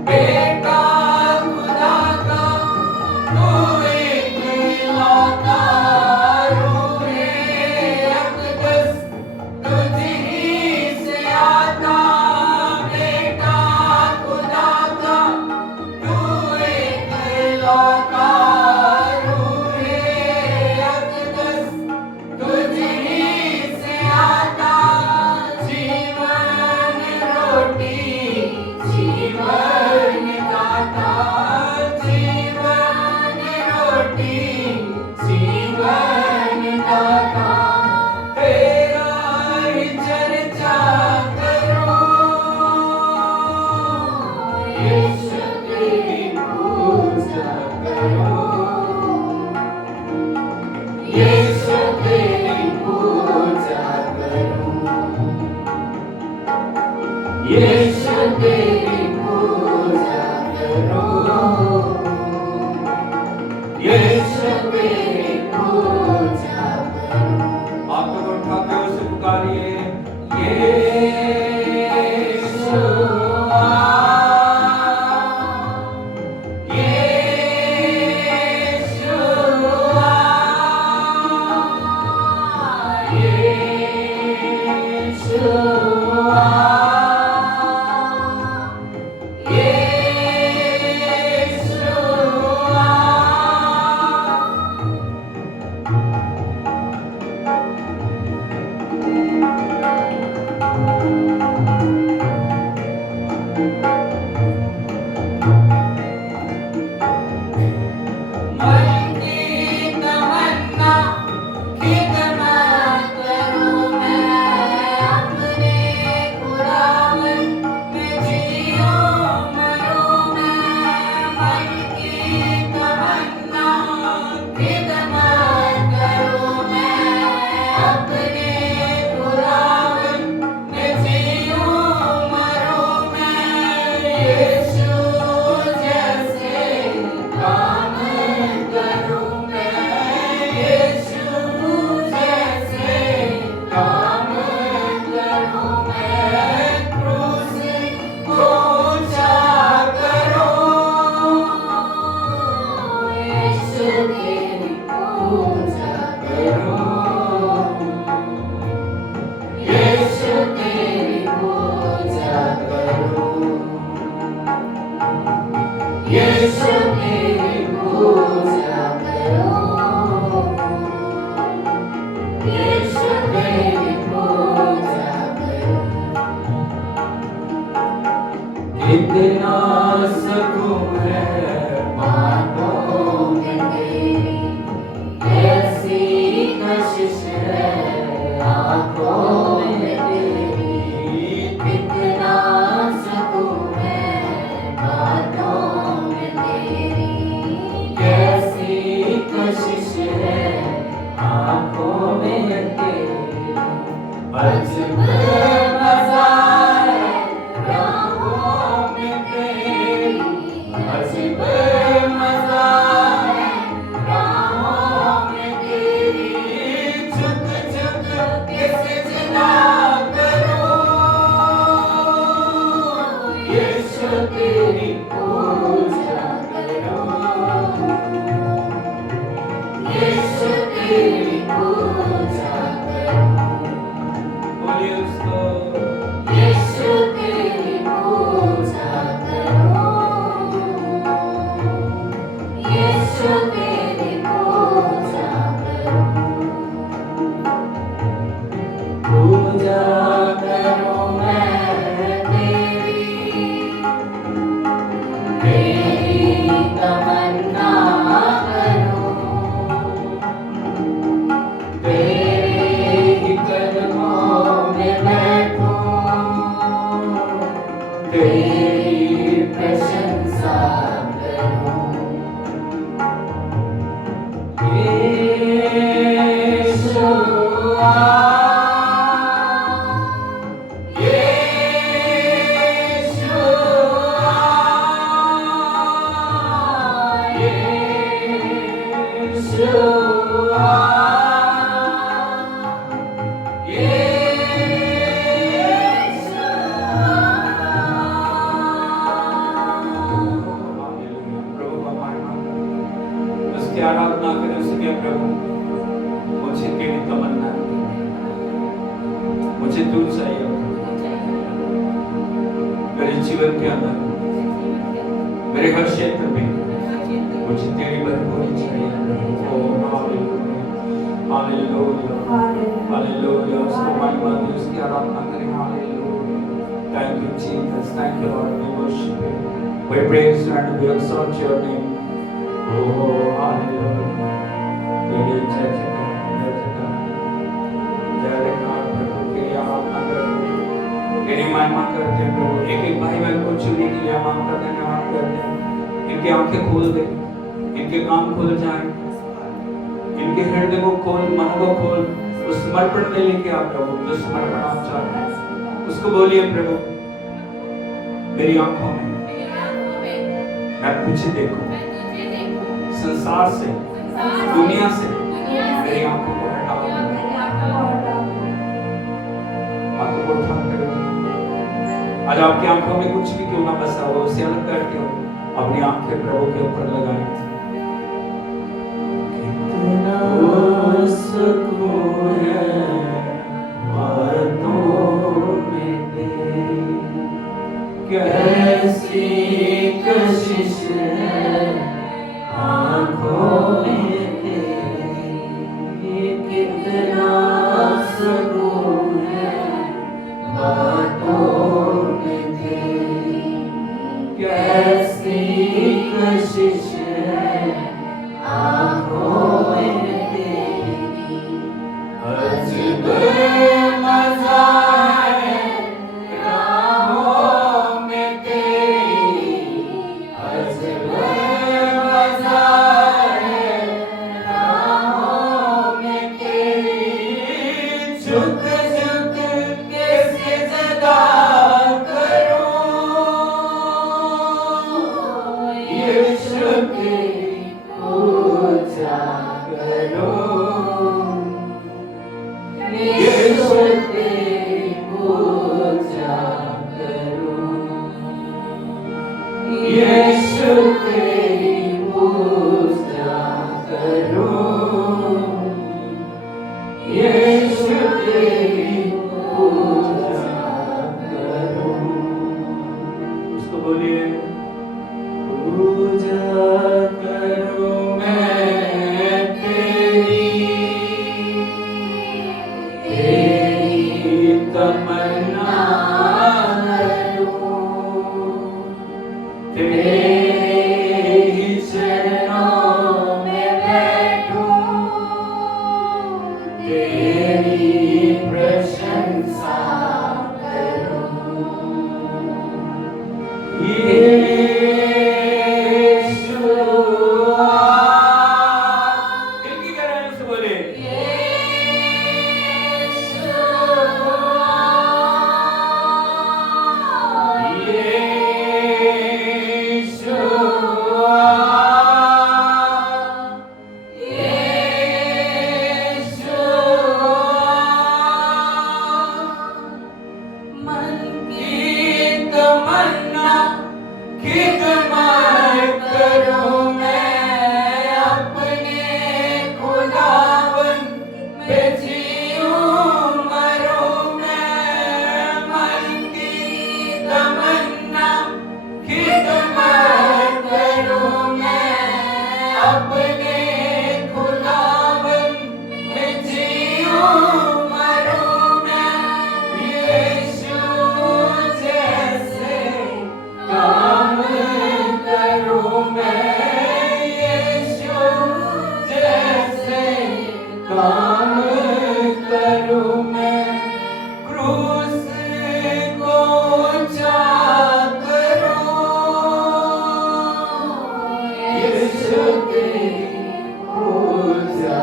बेटा खुदा का तू इकलौता, रूहे अक़दस तुझ ही से आता। बेटा खुदा का तू इकलौता, रूहे अक़दस तुझ ही से आता। जीवन रोटी जीवन दाता, जीवन रोटी जीवन दाता। तेरा ही चर्चा करूं, यीशु तेरी पूजा करूं, यीशु तेरी पूजा करूं, यीशु तेरी पूजा करूं, यीशु तेरी पूजा करूं। हाथों को उठा के उसे पुकारिए। यीशुआ, यीशुआ, यीशु तेरी पूजा करूं। कितना सुकून है बातों में तेरी, कैसी कशिश है आंखों में तेरी। कितना सुकून है बातों में तेरी, कैसी कशिश है आंखों में तेरी। अजब मजा है राहों में तेरी, अजब मजा है राहों में तेरी। झुक झुक के सजना करूं, यीशु तेरी पूजा करूं, यीशु तेरी पूजा करूं। बोलिए उसको, यीशु तेरी पूजा करूं। यीशु तेरी पूजा करूं। पूजा करूं मैं तेरी, तेरी तमन्ना करूं, तेरे ही कदमों में बैठूं, तेरी प्रशंसा करूं। यीशुआ, प्रभु का महिमा, उसकी आराधना करें। उसके प्रभु मुझे तेरी तमन्ना है, मुझे तू चाहिए मेरे जीवन के अंदर, मेरे हर क्षेत्र में मुझे तेरी भरपूरी चाहिए। Oh hallelujah, hallelujah, hallelujah. उसको महिमा दे, उसकी आराधना करें। Hallelujah. Thank you Jesus, thank you Lord. We worship you, we praise and we exalt your name. Oh hallelujah। जय जय जयकार प्रभु की आराधना करते, तेरी महिमा करते हैं प्रभु। एक एक भाई बहन को चुनने के लिए हम आपका धन्यवाद करते हैं। इनकी आंखें खोल दे, इनके कान खुल जाएं, इनके हृदय को खोल, मन को खोल। उस समर्पण में लेके आप प्रभु, जो समर्पण आप चाहते हैं उसको बोलिए प्रभु, मेरी आंखों में मैं तुझे देखूं, संसार से, दुनिया से मेरी आंखों को हटा दो। हाथों को उठा कर आज आपकी आंखों में कुछ भी क्यों ना बसा हो, उसे अलग करके अपनी आंखें प्रभु के ऊपर लगाएं। कितना सुकून है बातों में तेरी, कैसी कशिश है आँखों में तेरी। कितना सुकून है बातों में तेरी, कैसी कशिश है आँखों में तेरी। अजब मजा है राहों में तेरी, अजब मजा है राहों में तेरी। झुक झुक के सजदा करूं, यीशु तेरी पूजा करूं, यीशु तेरी पूजा करूं, यीशु तेरी पूजा करूं, यीशु तेरी पूजा करूं। उसको बोलिए, पूजा करूं मैं तेरी, तेरी प्रशंसा करूं। यीशुआ, दिल की गहराइयों से बोले मन की तमन्ना खिदमत करूं मैं, अपने खुदावन पे जीऊं मरूं मैं। मन की तमन्ना खिदमत करूं मैं, अपने खुदावन पे जीऊं मरूं मैं। यीशु जैसे काम करूं मैं, यीशु जैसे काम करूं मैं। क्रूस को ऊंचा करूं, यीशु तेरी पूजा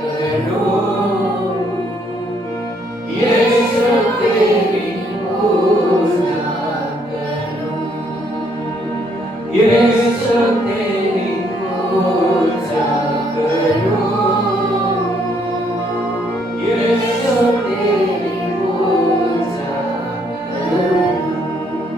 करूं, यीशु तेरी पूजा करूं, यीशु तेरी पूजा करूं, यीशु तेरी पूजा करूं।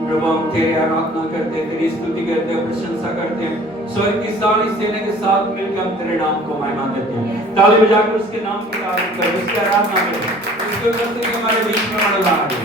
प्रभु हम तेरी आराधना करते हैं, तेरी स्तुति करते हैं, प्रशंसा करते हैं। स्वर्ग की सारी सेना के साथ मिलकर हम तेरे नाम को महिमा देते हैं। ताली बजाकर उसके नाम की तारीफ करें, उसकी आराधना करें। उसके उपस्थिति हमारे बीच में मंडला है,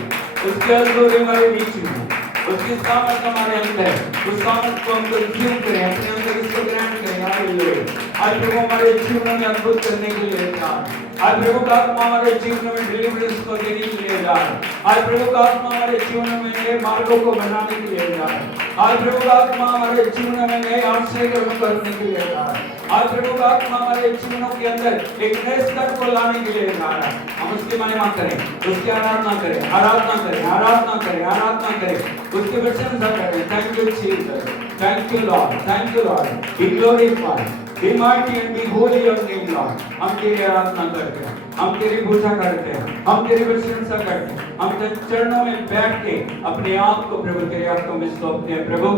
उसके अद्भुत हमारे बीच में है, उसकी सामर्थ हमारे अंदर है। उस सामर्थ को हम कंज्यूम करें, अपने अंदर इसको ग्रहण करें। हालेलुया। आज प्रभु हमारे जीवन में अद्भुत करने के लिए तैयार है। आज प्रभु का आत्मा हमारे जीवन में डिलीवरेंस को देने के लिए जा रहा है। आज प्रभु का आत्मा हमारे जीवन में नए मार्गों को बनाने के लिए जा रहा है। आज प्रभु का आत्मा हमारे जीवन में नए आश्रय करने के लिए जा रहा है। आज प्रभु का आत्मा हमारे जीवनों के अंदर एक नए स्तर को लाने के लिए जा रहा है। हम उसकी महिमा करें, उसकी आराधना करें, आराधना करें, आराधना करें, आराधना करें, उसकी प्रशंसा करें। Thank you Jesus, thank you Lord, thank you Lord. Be glorified, be mighty and be holy your name Lord. हम तेरी आराधना करते हैं, हम तेरी पूजा करते हैं, हम तेरी प्रशंसा करते हैं। हम तेरे चरणों में बैठ के अपने आप को प्रभु तेरे हाथों में सौंपते हैं। प्रभु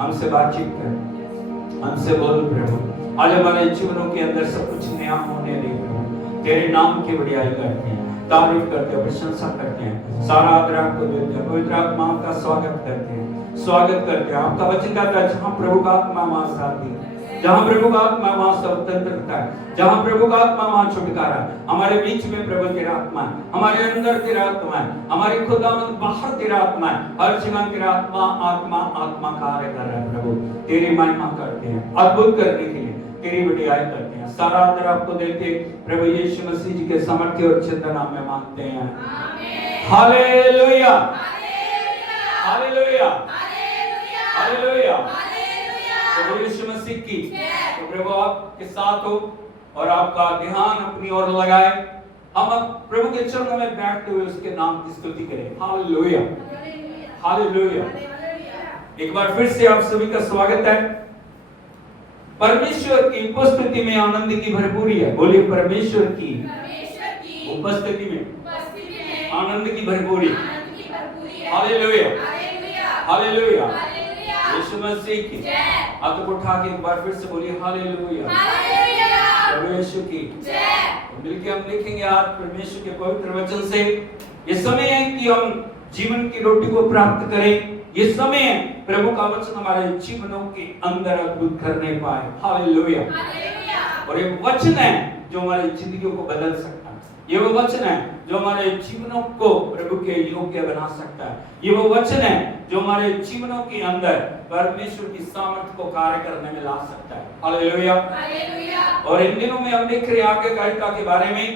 हमसे बातचीत कर, हमसे बोल प्रभु। आज हमारे जीवनों के अंदर सब कुछ नया होने दे प्रभु। तेरे नाम की बड़ाई करते हैं, तारीफ करते हैं, प्रशंसा करते हैं। सारा आदर आपको देते हैं। पवित्र आत्मा का स्वागत करते हैं, स्वागत करते हैं। आपका वचन कहता है जहाँ प्रभु का आत्मा वहाँ शांति है, जहाँ प्रभु का आत्मा वहाँ स्वतंत्रता है, जहाँ प्रभु का आत्मा वहाँ छुटकारा है। हमारे बीच में प्रभु तेरा आत्मा है, हमारे अंदर तेरा आत्मा है, हमारे खुदावंद बाहर तेरा आत्मा है। हर जगह तेरा आत्मा आत्मा आत्मा कार्य कर रहा है। प्रभु तेरी महिमा करते हैं, अद्भुत करने के लिए तेरी बड़ाई करते हैं। सारा आदर आपको देते प्रभु यीशु मसीह जी के सामर्थ्य और चिंता नाम में मांगते हैं। Hallelujah, hallelujah, hallelujah. प्रभु यीशु मसीह की तो प्रभु आपके साथ हो और आपका ध्यान अपनी ओर लगाए। हम अब प्रभु के चरणों में बैठते हुए उसके नाम की स्तुति करें। Hallelujah, hallelujah. एक बार फिर से आप सभी का स्वागत है। परमेश्वर की उपस्थिति में आनंद की भरपूरी है। बोलिए परमेश्वर की उपस्थिति में आनंद की भरपूरी। Hallelujah, hallelujah. यीशु मसीह की हाथ को उठा के एक बार फिर से बोलिए हालेलुया, प्रभु यीशु की। मिलके हम देखेंगे आज परमेश्वर के पवित्र वचन से। ये समय है कि हम जीवन की रोटी को प्राप्त करें। ये समय है प्रभु का वचन हमारे जीवनों के अंदर अद्भुत करने पाए। हालेलुया। और ये वचन है जो हमारी जिंदगियों को बदल सकता है। ये वो वचन है जो हमारे जीवनों को प्रभु के योग्य बना सकता है। ये वो वचन है जो हमारे जीवनों के अंदर परमेश्वर की सामर्थ्य को कार्य करने में ला सकता है। हालेलुया। और इन दिनों में हम देख रहे हैं आज्ञाकारिता के बारे में,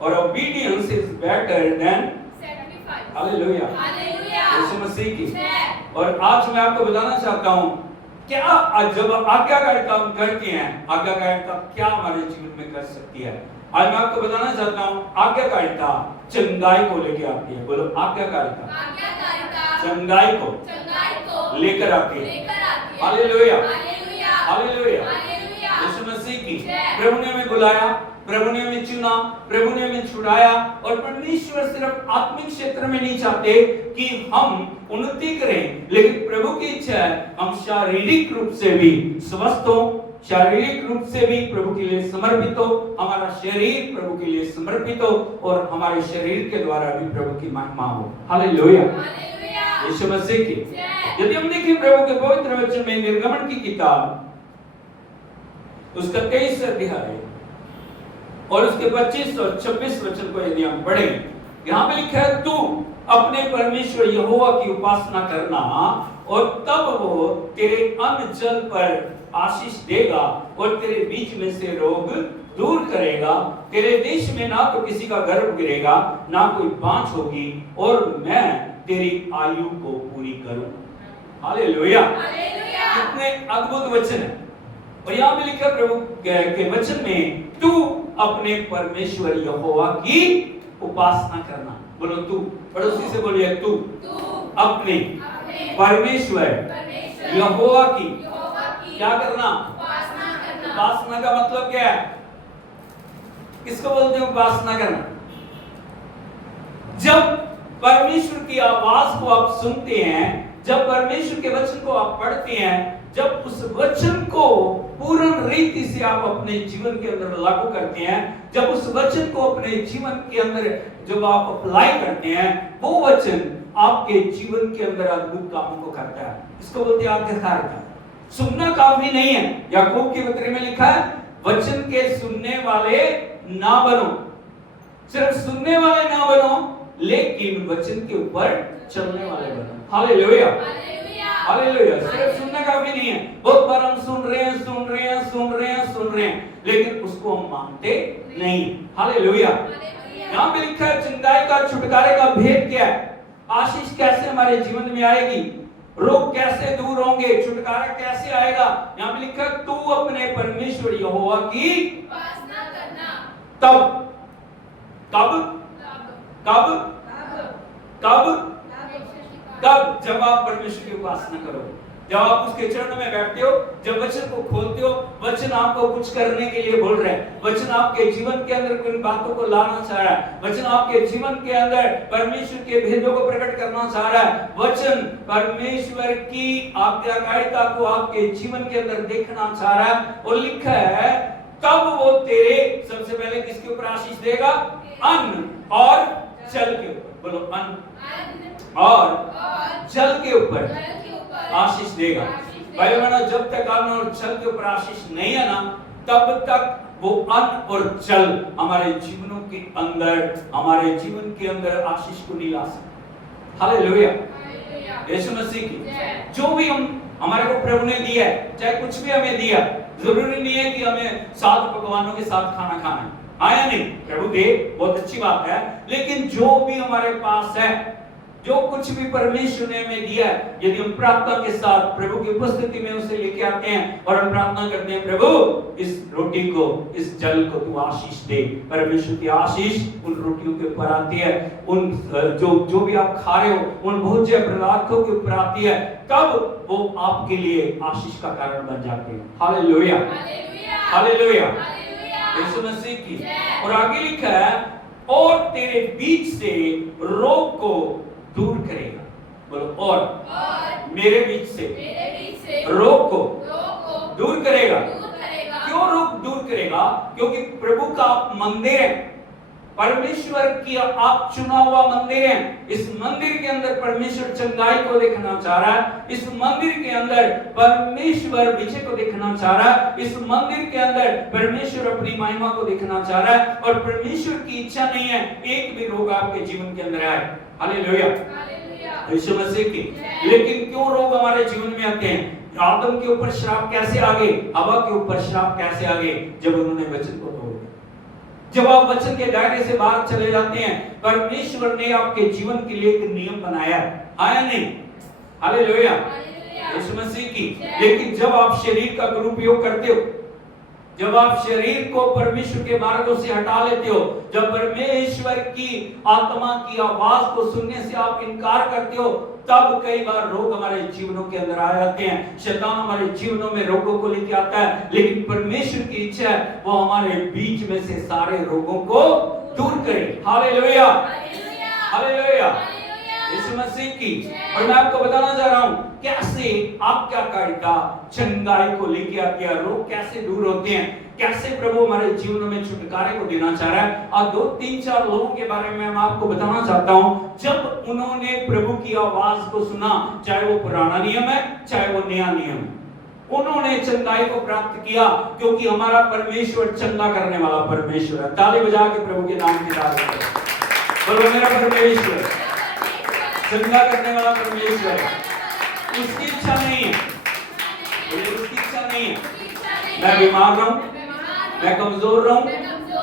और obedience is better than sacrifice। Hallelujah, Yeshu Masih की। और आज मैं आपको बताना चाहता हूँ क्या जब आज्ञाकारिता हम करते हैं, आज्ञाकारिता क्या हमारे जीवन में कर सकती है। आज मैं आपको बताना चाहता हूँ आज्ञाकारिता चंगाई को लेके आती है। बोलो आज्ञाकारिता चंगाई को लेकर आती है। Hallelujah hallelujah. यीशु मसीह की प्रभु ने हमें बुलाया, प्रभु ने हमें चुना, प्रभु ने हमें छुड़ाया। और परमेश्वर सिर्फ आत्मिक क्षेत्र में नहीं चाहते कि हम उन्नति करें, लेकिन प्रभु की इच्छा है हम शारीरिक रूप से भी स्वस्थ हो, शारीरिक रूप से भी प्रभु के लिए समर्पित हो, हमारा शरीर प्रभु के लिए समर्पित हो और हमारे शरीर के द्वारा भी प्रभु की महिमा हो। हालेलुया यीशु मसीह की। यदि हम देखें प्रभु के पवित्र वचन में निर्गमन की किताब उसका 23 अध्याय और उसके 25 और 26 वचन को यदि हम पढ़ें, यहाँ पे लिखा है तू अपने परमेश्वर यहोवा की उपासना करना और तब वो तेरे अन्न जल पर आशीष देगा और तेरे बीच में से रोग दूर करेगा। तेरे देश में ना तो किसी का गर्भ गिरेगा, ना कोई बांझ होगी, और मैं तेरी आयु को पूरी करूं। हालेलुया कितने अद्भुत वचन है। और यहाँ पे लिखा प्रभु के वचन में तू अपने परमेश्वर यहोवा की उपासना करना। बोलो तू, पड़ोसी से बोलिए तू अपने परमेश्वर यहोवा की क्या करना? उपासना का मतलब क्या है? किसको बोलते हैं उपासना करना? जब परमेश्वर की आवाज को आप सुनते हैं, जब परमेश्वर के वचन को आप पढ़ते हैं, जब उस वचन को पूर्ण रीति से आप अपने जीवन के अंदर लागू करते हैं, जब उस वचन को अपने जीवन के अंदर जब आप अप्लाई करते हैं, वो वचन आपके जीवन के अंदर अद्भुत कामों को करता है। इसको बोलते हैं आज्ञाकारिता। सुनना काफी नहीं है। याकूब की पत्री में लिखा है वचन के सुनने वाले ना बनो, सिर्फ सुनने वाले ना बनो, लेकिन वचन के ऊपर चलने वाले बनो। Hallelujah hallelujah. सिर्फ सुनना काफी नहीं है। बहुत बार हम सुन रहे हैं, लेकिन उसको हम मानते नहीं। हालेलुया। यहाँ पे लिखा है चंगाई का छुटकारे का भेद क्या है? आशीष कैसे हमारे जीवन में आएगी, रोग कैसे दूर होंगे, छुटकारा कैसे आएगा? यहाँ पे लिखा तू अपने परमेश्वर यहोवा की उपासना करना। तब कब कब कब कब? जब आप परमेश्वर की उपासना करो, जब आप उसके चरण में बैठते हो, जब वचन को खोलते हो, वचन आपको कुछ करने के लिए बोल रहे हैं, वचन आपके जीवन के अंदर कुछ बातों को लाना चाह रहा है, वचन आपके जीवन के अंदर परमेश्वर के भेदों को प्रकट करना चाह रहा है, वचन परमेश्वर की आज्ञाकारिता को आपके जीवन के अंदर देखना चाह रहा है। और लिखा है तब वो तेरे सबसे पहले किसके ऊपर आशीष देगा? अन्न और जल के ऊपर। बोलो अन्न और जल के ऊपर आशीष देगा। भाई बहनों, जब तक अन्न और जल के ऊपर आशीष नहीं है ना, तब तक वो अन्न और जल हमारे जीवनों के अंदर, हमारे जीवन के अंदर आशीष को नहीं ला सकते। हालेलुया यीशु मसीह की। जो भी हम हमारे को प्रभु ने दिया है, चाहे कुछ भी हमें दिया, जरूरी नहीं है कि हमें 7 पकवानों के साथ खाना खाना है। आया नहीं, प्रभु दे, बहुत अच्छी बात है, लेकिन जो भी हमारे पास है, जो कुछ भी परमेश्वर ने हमें दिया है, यदि हम प्रार्थना के साथ प्रभु की उपस्थिति में उसे लेके आते हैं और हम प्रार्थना करते हैं प्रभु इस रोटी को, इस जल को तू आशीष दे। परमेश्वर की आशीष उन रोटियों के ऊपर आती है, उन जो भी आप खा रहे हो उन भोज्य पदार्थों के ऊपर आती है, तब वो आपके लिए आशीष का कारण बन जाते हैं। हालेलुया हालेलुया यीशु मसीह की। और आगे लिखा है और तेरे बीच से रोग को दूर करेगा। बोलो और मेरे बीच से रोग को दूर करेगा। क्यों रोग दूर करेगा? क्योंकि प्रभु का आप मंदिर है, परमेश्वर की आप चुना हुआ मंदिर है। इस मंदिर के अंदर परमेश्वर चंगाई को देखना चाह रहा है, इस मंदिर के अंदर परमेश्वर विजय को देखना चाह रहा है, इस मंदिर के अंदर परमेश्वर अपनी महिमा को देखना चाह रहा है। और परमेश्वर की इच्छा नहीं है एक भी रोग आपके जीवन के अंदर आए। हालेलुया यीशु मसीह की। लेकिन क्यों रोग हमारे जीवन में आते हैं? आदम के ऊपर श्राप कैसे आ गए, हवा के ऊपर श्राप कैसे आ गए? जब उन्होंने वचन को तोड़ दिया। जब आप वचन के दायरे से बाहर चले जाते हैं, परमेश्वर ने आपके जीवन के लिए एक नियम बनाया है, आया नहीं? हालेलुया यीशु मसीह की। लेकिन जब आप शरीर का दुरुपयोग करते हो, जब आप शरीर को परमेश्वर के मार्गों से हटा लेते हो, जब परमेश्वर की आत्मा की आवाज को सुनने से आप इनकार करते हो, तब कई बार रोग हमारे जीवनों के अंदर आ जाते हैं। शैतान हमारे जीवनों में रोगों को लेके आता है, लेकिन परमेश्वर की इच्छा है वो हमारे बीच में से सारे रोगों को दूर करे। हालेलुया, हालेलुया, यीशु मसीह की। और मैं आपको बताना चाह रहा हूं कैसे आज्ञाकारिता चंगाई को लेके आती है, रोग कैसे दूर होते हैं, कैसे प्रभु हमारे जीवन में छुटकारे को देना चाह रहा है। और 2-3-4 लोगों के बारे में मैं आपको बताना चाहता हूं, जब उन्होंने प्रभु की आवाज को सुना, चाहे वो पुराना नियम है चाहे वो नया नियम, उन्होंने चंगाई को प्राप्त किया, क्योंकि हमारा परमेश्वर चंगा करने वाला परमेश्वर है। ताली बजा के प्रभु के नाम की तारीफ करें। बोलो मेरा परमेश्वर चंगा करने वाला परमेश्वर है। उसकी इच्छा नहीं है, उसकी इच्छा नहीं है मैं बीमार रहूं, मैं कमजोर रहूं,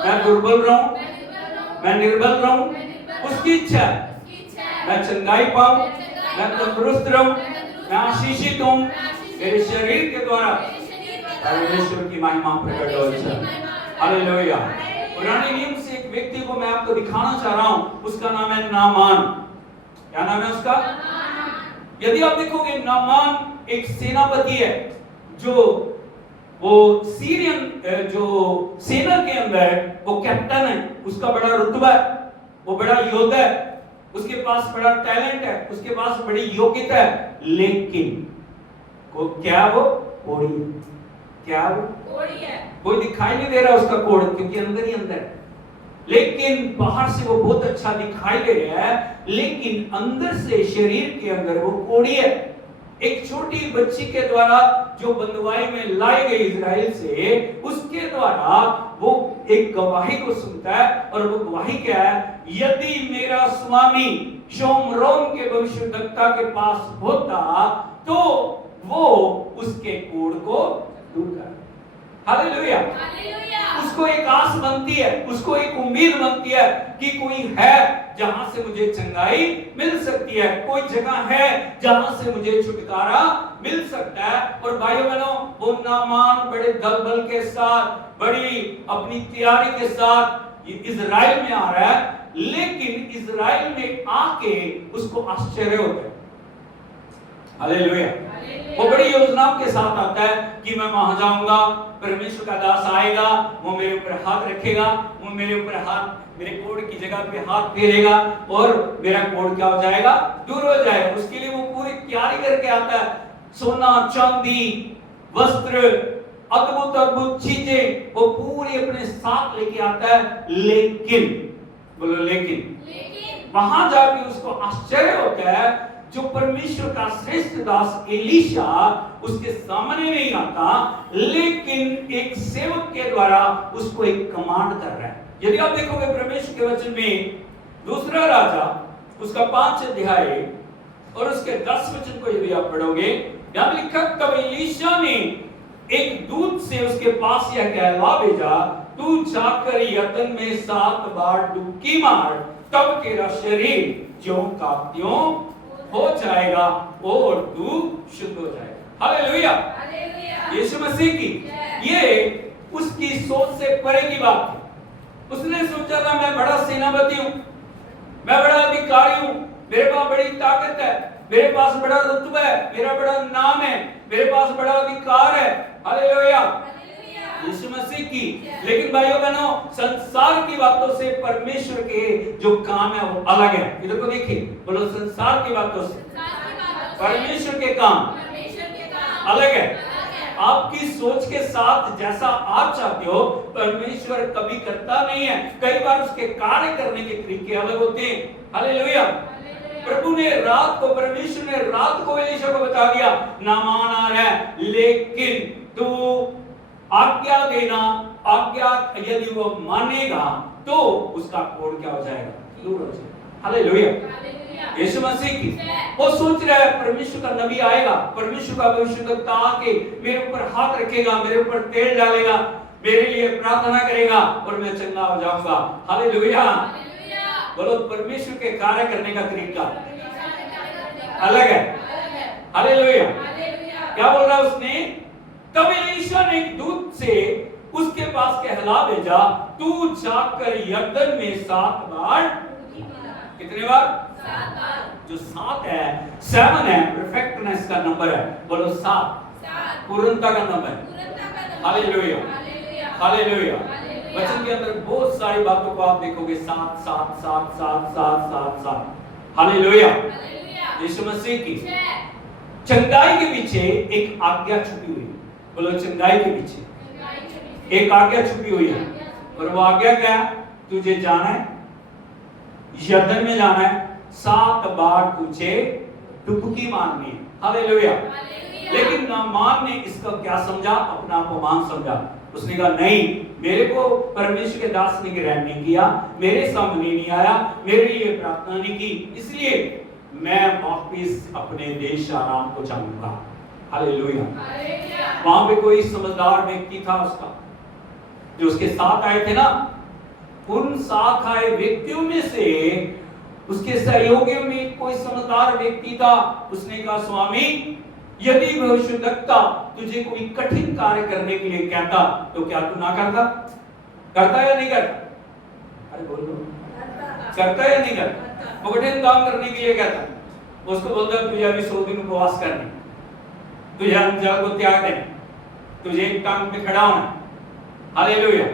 मैं दुर्बल रहूं, मैं निर्बल रहूं। उसकी इच्छा है मैं चंगाई पाऊं, मैं तंदुरुस्त रहूं, मैं आशीषित हूं। मेरे शरीर के द्वारा परमेश्वर की महिमा प्रकट हो जाए। हालेलुया। पुराने नियम से एक व्यक्ति को मैं आपको दिखाना चाह रहा हूं, उसका नाम है नामान। क्या नाम है उसका? यदि आप देखोगे, नामान एक सेनापति है, जो वो सीरियन जो सेना के अंदर वो कैप्टन है, उसका बड़ा रुतबा है, वो बड़ा योद्धा है, उसके पास बड़ा टैलेंट है, उसके पास बड़ी योग्यता है, लेकिन वो क्या वो कोड़ी है। क्या वो कोड़ी है? कोई दिखाई नहीं दे रहा उसका कोड़, क्योंकि अंदर ही अंदर है। लेकिन बाहर से वो बहुत अच्छा दिखाई दे रहा है, लेकिन अंदर से शरीर के अंदर वो कोड़ी है। एक छोटी बच्ची के द्वारा जो बंधुआई में लाई गई इजराइल से, उसके द्वारा वो एक गवाही को सुनता है, और वो गवाही क्या है? यदि मेरा स्वामी शोमरोन के भविष्यद्वक्ता के पास होता तो वो उसके कोड़ को दूर कर। हालेलुया। उसको एक आस बनती है, उसको एक उम्मीद बनती है कि कोई है जहां से मुझे चंगाई मिल सकती है, कोई जगह है जहां से मुझे छुटकारा मिल सकता है। और भाइयों बहनों, वो नामान बड़े दलबल के साथ, बड़ी अपनी तैयारी के साथ इजराइल में आ रहा है, लेकिन इजराइल में आके उसको आश्चर्य होता है। हालेलुया। वो बड़ी योजनाओं के साथ आता है कि मैं वहां जाऊंगा, परमेश्वर का दास आएगा, वो मेरे ऊपर हाथ रखेगा, वो मेरे ऊपर हाथ, मेरे कोड़ की जगह पे हाथ फेरेगा, और मेरा कोड़ क्या हो जाएगा? दूर हो जाएगा। उसके लिए वो पूरी तैयारी करके आता है, सोना चांदी वस्त्र अद्भुत अद्भुत चीजें वो पूरी अपने साथ लेके आता है। लेकिन बोलो लेकिन वहां जाके उसको आश्चर्य होता है, जो परमेश्वर का श्रेष्ठ दास एलीशा उसके सामने नहीं आता, लेकिन एक सेवक के द्वारा उसको एक कमांड कर रहा है। यदि आप देखोगे परमेश्वर के वचन में, दूसरा राजा उसका 5 अध्याय और उसके 10 वचन को यदि आप पढ़ोगे, यहां लिखा, तब एलीशा ने एक दूत से उसके पास यह कहला भेजा, तू जाकर यरदन में 7 बार डुबकी मार, तब तेरा शरीर ज्यों का त्यों हो जाएगा और तू शुद्ध हो जाएगा। हालेलुया, यीशु मसीह की। ये उसकी सोच से परे की बात है। उसने सोचा था मैं बड़ा सेनापति हूं, मैं बड़ा अधिकारी हूं, मेरे पास बड़ी ताकत है, मेरे पास बड़ा रुतबा है, मेरा बड़ा नाम है, मेरे पास बड़ा अधिकार है। हालेलुया, यीशु मसीह की। लेकिन भाइयों बहनों, संसार की बातों से परमेश्वर के जो काम है वो अलग है। इधर को देखिए, बोलो संसार की बातों से परमेश्वर के काम अलग है। आपकी सोच के साथ जैसा आप चाहते हो परमेश्वर कभी करता नहीं है। कई बार उसके कार्य करने के तरीके अलग होते हैं। हालेलुया। प्रभु ने रात को, परमेश्वर ने रात को एलीशा को बता दिया, नामान आ रहा है, लेकिन तू आज्ञा देना, आज्ञा यदि वो मानेगा तो उसका कोड़ क्या हो जाएगा? दूर हो जाएगा। हालेलुया, यीशु मसीह की। वो सोच रहा है परमेश्वर का नबी आएगा, परमेश्वर का भविष्यद्वक्ता आके मेरे ऊपर हाथ रखेगा, मेरे ऊपर तेल डालेगा, मेरे लिए प्रार्थना करेगा और मैं चंगा हो जाऊंगा। हालेलुया। बोलो, परमेश्वर के कार्य करने का तरीका अलग है। हालेलुया। क्या बोल रहा है उसने? तब एलीशा ने एक दूत से उसके पास कहला भेजा, तू जाकर यरदन में 7 बार, कितने बार? 7 बार। जो 7 है, 7 है, परफेक्टनेस का नंबर है। बोलो 7, पूर्णता का नंबर है। Hallelujah, hallelujah. वचन के अंदर बहुत सारी बातों को आप देखोगे, 7 7 7 7 7 7 7। हालेलुया, यीशु मसीह की। चंगाई के पीछे एक आज्ञा छुपी हुई है। बोलो चंगाई के पीछे एक आज्ञा छुपी हुई है। और वो आज्ञा क्या है? तुझे जाना है, यरदन में जाना है, 7 बार तुझे डुबकी मारनी है। हालेलुया। लेकिन नामान ने इसका क्या समझा? अपना अपमान समझा। उसने कहा नहीं, मेरे को परमेश्वर के दास ने ग्रहण नहीं किया, मेरे सामने नहीं आया, मेरे लिए प्रार्थना नहीं की, इसलिए मैं वापिस अपने देश आराम को जाऊंगा। हालेलुया। वहां पे कोई समझदार व्यक्ति था उसका, जो उसके साथ आए थे ना, उन साथ आए व्यक्तियों में से उसके सहयोगियों में कोई समझदार व्यक्ति था। उसने कहा स्वामी, यदि भविष्यद्वक्ता तुझे कोई कठिन कार्य करने के लिए कहता तो क्या तू ना करता? करता या नहीं करता? अरे बोलो, करता या नहीं करता? वो कठिन काम करने के लिए कहता, उसको बोलता तुझे अभी 100 दिन उपवास करने, तुझे अंजल को त्याग देना, तुझे एक टांग पे खड़ा होना, हालेलुया,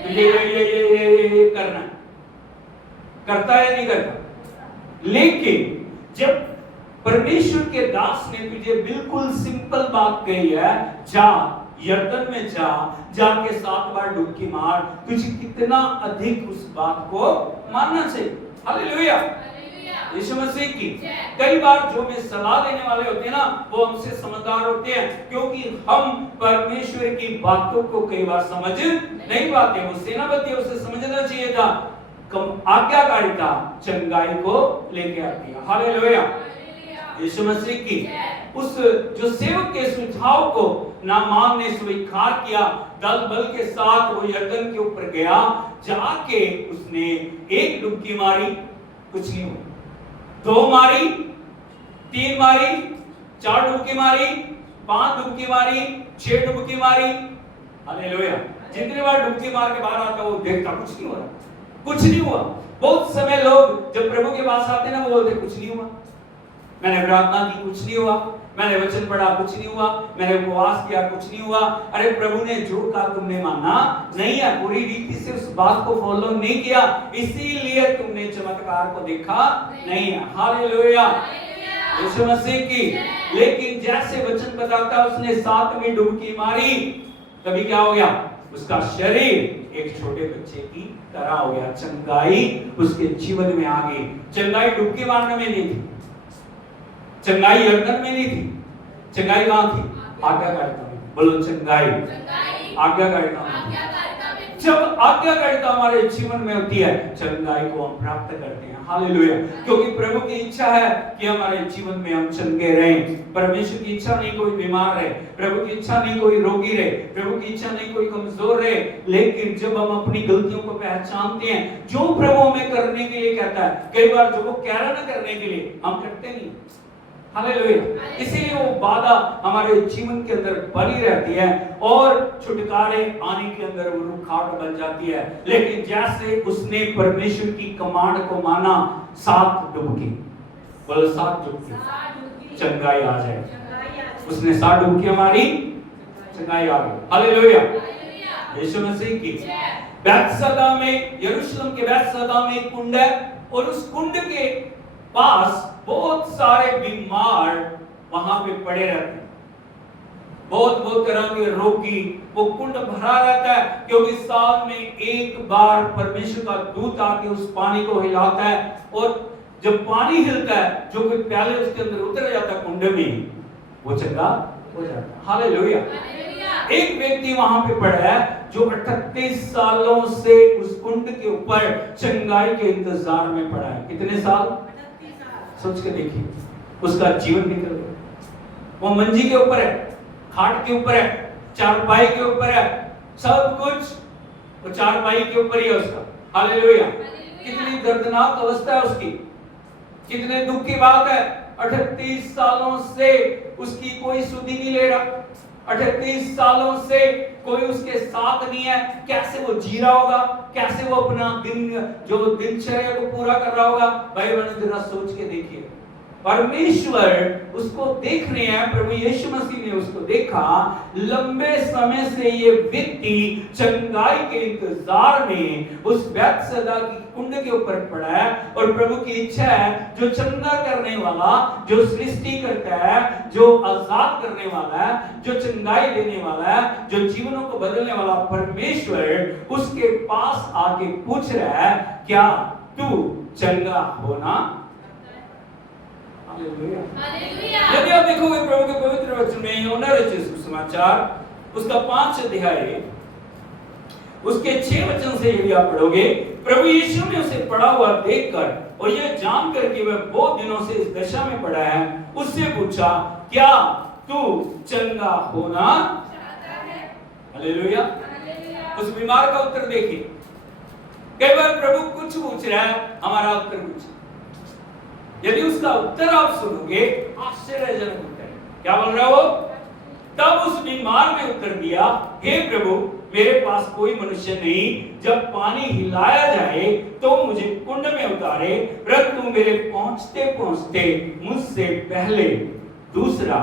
तुझे ये करना। करता या नहीं करता? लेकिन जब परमेश्वर के दास ने तुझे बिल्कुल सिंपल बात कही है, जा यरदन में जा, जाके 7 बार डुबकी मार, तुझे कितना अधिक उस बात को मानना चाहिए। हालेलुया, यीशु मसीह की। कई बार जो हमें सलाह देने वाले होते हैं ना, वो हमसे समझदार होते हैं, क्योंकि हम परमेश्वर की बातों को कई बार समझ नहीं पाते। वो सेनापति, उसे समझना चाहिए था। आज्ञाकारिता चंगाई को लेके आती है। हालेलुया, यीशु मसीह की। उस जो सेवक के सुझाव को नामान ने स्वीकार किया, दल बल के साथ वो यरदन के ऊपर गया, जाके उसने 1 डुबकी मारी, कुछ नहीं हुआ, 2 मारी, 3 मारी, 4 डुबकी मारी, 5 डुबकी मारी, 6 डुबकी मारी। हालेलुया। जितनी बार डुबकी मार के बाहर आता वो देखता कुछ नहीं हो रहा, कुछ नहीं हुआ। बहुत समय लोग जब प्रभु के पास आते ना, वो बोलते कुछ नहीं हुआ, मैंने प्रार्थना की कुछ नहीं हुआ, मैंने वचन पढ़ा कुछ नहीं हुआ, मैंने उपवास किया कुछ नहीं हुआ। अरे प्रभु ने जो कहा तुमने माना नहीं है, पूरी रीति से उस बात को फॉलो नहीं किया, इसीलिए तुमने चमत्कार को देखा नहीं है। हालेलुया, यीशु मसीह की। लेकिन जैसे वचन बताता उसने 7वीं डुबकी मारी, तभी क्या हो गया? उसका शरीर एक छोटे बच्चे की तरह हो गया। चंगाई उसके जीवन में आ गई। चंगाई डुबकी मारने में नहीं थी, चंगाई यरदन में नहीं थी, चंगाई कहां थी? आज्ञाकारिता में। बोलो चंगाई आज्ञाकारिता में। जब आज्ञाकारिता हमारे जीवन में होती है, चंगाई को हम प्राप्त करते हैं। हालेलुया, क्योंकि प्रभु की इच्छा है कि हमारे जीवन में हम चंगे रहें। परमेश्वर की इच्छा नहीं कोई बीमार रहे, प्रभु की इच्छा नहीं कोई रोगी रहे, प्रभु की इच्छा नहीं कोई कमजोर रहे। लेकिन जब हम अपनी गलतियों को पहचानते हैं, जो प्रभु हमें करने के लिए कहता है, कई बार जो वो कह रहा है ना करने के लिए, हम करते नहीं। हालेलुया, इसीलिए वो बाधा हमारे जीवन के अंदर बनी रहती है और छुटकारे आने के अंदर वो रुकावट बन जाती है। लेकिन जैसे उसने परमेश्वर की कमांड को माना, 7 डुबकी, बोलो 7 डुबकी, चंगाई आ जाए। उसने 7 डुबकियां मारी, चंगाई आ गई। हालेलुया, यीशु मसीह की। बैतसैदा में, यरूशलेम के बैतसैदा में एक कुंड है, और उस कुंड के पास बहुत सारे बीमार वहां पे पड़े रहते हैं, बहुत तरह के रोगी। वो कुंड भरा रहता है, क्योंकि साल में एक बार परमेश्वर का दूत आके उस पानी को हिलाता है, और जब पानी हिलता है, जो कोई प्याले उसके अंदर उतर जाता है कुंड में, वो चंगा हो जाता है। हालेलुया। एक व्यक्ति वहां पे पड़ा है जो 38 सालों से उस कुंड के ऊपर चंगाई के इंतजार में पड़ा है। कितने साल? सोच के देखिए, उसका जीवन निकल गया। वो मंजी के ऊपर है, खाट के ऊपर है, चारपाई के ऊपर है, सब कुछ वो चारपाई के ऊपर ही है उसका। हालेलुया। कितनी दर्दनाक अवस्था है उसकी, कितने दुख की बात है। 38 सालों से उसकी कोई सुधि नहीं ले रहा। 38 सालों से कोई उसके साथ नहीं है, कैसे वो जी रहा होगा, कैसे वो अपना दिन जो दिनचर्या को पूरा कर रहा होगा। भाई बहनों जरा सोच के देखिए, परमेश्वर उसको देख रहे हैं, प्रभु यीशु मसीह ने उसको देखा। लंबे समय से ये व्यक्ति चंगाई के इंतजार में उस बैतसैदा की कुंड के ऊपर पड़ा है, और प्रभु की इच्छा है जो चंगा करने वाला, जो सृष्टि करता है, जो आजाद करने वाला है, जो चंगाई देने वाला है, जो जीवनों को बदलने वाला परमेश्वर उसके पास आके पूछ रहा है, क्या तू चंगा होना? हालेलुया। यदि आप देखोगे प्रभु के पवित्र वचन में यूहन्ना रचित सुसमाचार उसका 5 अध्याय उसके 6 वचन से यदि आप पढ़ोगे, प्रभु यीशु ने उसे पड़ा हुआ देखकर और यह जानकर कि वह बहुत दिनों से इस दशा में पड़ा है, उससे पूछा, क्या तू चंगा होना चाहता है? हालेलुया। हालेलुया। उस बीमार का उत्तर देखिए। कई बार प्रभु कुछ पूछ रहा है, हमारा उत्तर कुछ। यदि उसका उत्तर आप सुनोगे, आश्चर्यजनक उत्तर है। क्या बोल रहा है वो? तब उस बीमार ने उत्तर दिया, हे प्रभु, मेरे पास कोई मनुष्य नहीं, जब पानी हिलाया जाए तो मुझे कुंड में उतारे, परंतु मेरे पहुंचते पहुंचते मुझसे पहले दूसरा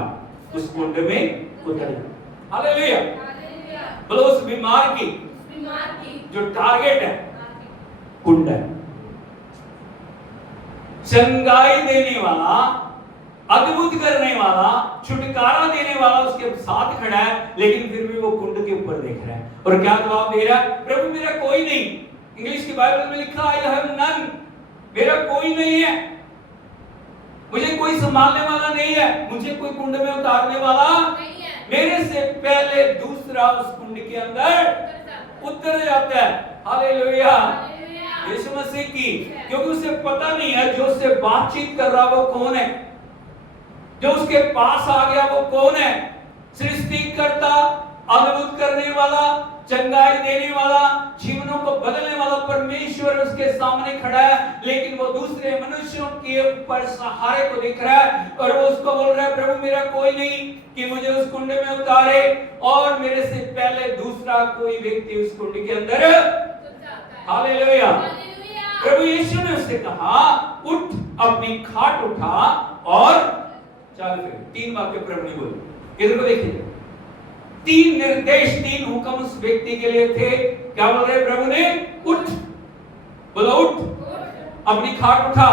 उस कुंड में उतर जाए। हालेलुया। हालेलुया। बोलो, उस बीमार की बीमार की जो टारगेट है कुंड है। चंगाई देने वाला, अद्भुत करने वाला, छुटकारा देने वाला उसके साथ खड़ा है, लेकिन फिर भी वो कुंड के ऊपर देख रहा है और क्या जवाब दे रहा है? प्रभु मेरा कोई नहीं। इंग्लिश की बाइबल में लिखा है, आई हैव नन, मेरा कोई नहीं है, मुझे कोई संभालने वाला नहीं है, मुझे कोई कुंड में उतारने वाला नहीं है। मेरे से पहले दूसरा उस कुंड के अंदर उतर जाता है। हालेलुया। हालेलुया। यीशु मसीह की, क्योंकि उसे पता नहीं है जो उससे बातचीत कर रहा वो कौन है, जो उसके पास आ गया वो कौन है। सृष्टि करता, अद्भुत करने वाला, चंगाई देने वाला, जीवनों को बदलने वाला परमेश्वर उसके सामने खड़ा है, लेकिन वो दूसरे मनुष्यों के ऊपर सहारे को देख रहा है और वो उसको बोल रहा है, प्रभु मेरा कोई नहीं कि मुझे उस कुंड में उतारे, और मेरे से पहले दूसरा कोई व्यक्ति उस कुंड के अंदर। हालेलुया। प्रभु यीशु ने उससे कहा, उठ, अपनी खाट उठा और चल फिर। 3 बातें प्रभु ने बोली। इधर को देखिए, 3 निर्देश, 3 हुक्म उस व्यक्ति के लिए थे। क्या बोल रहे प्रभु ने? उठ, बोलो उठ, अपनी खाट उठा,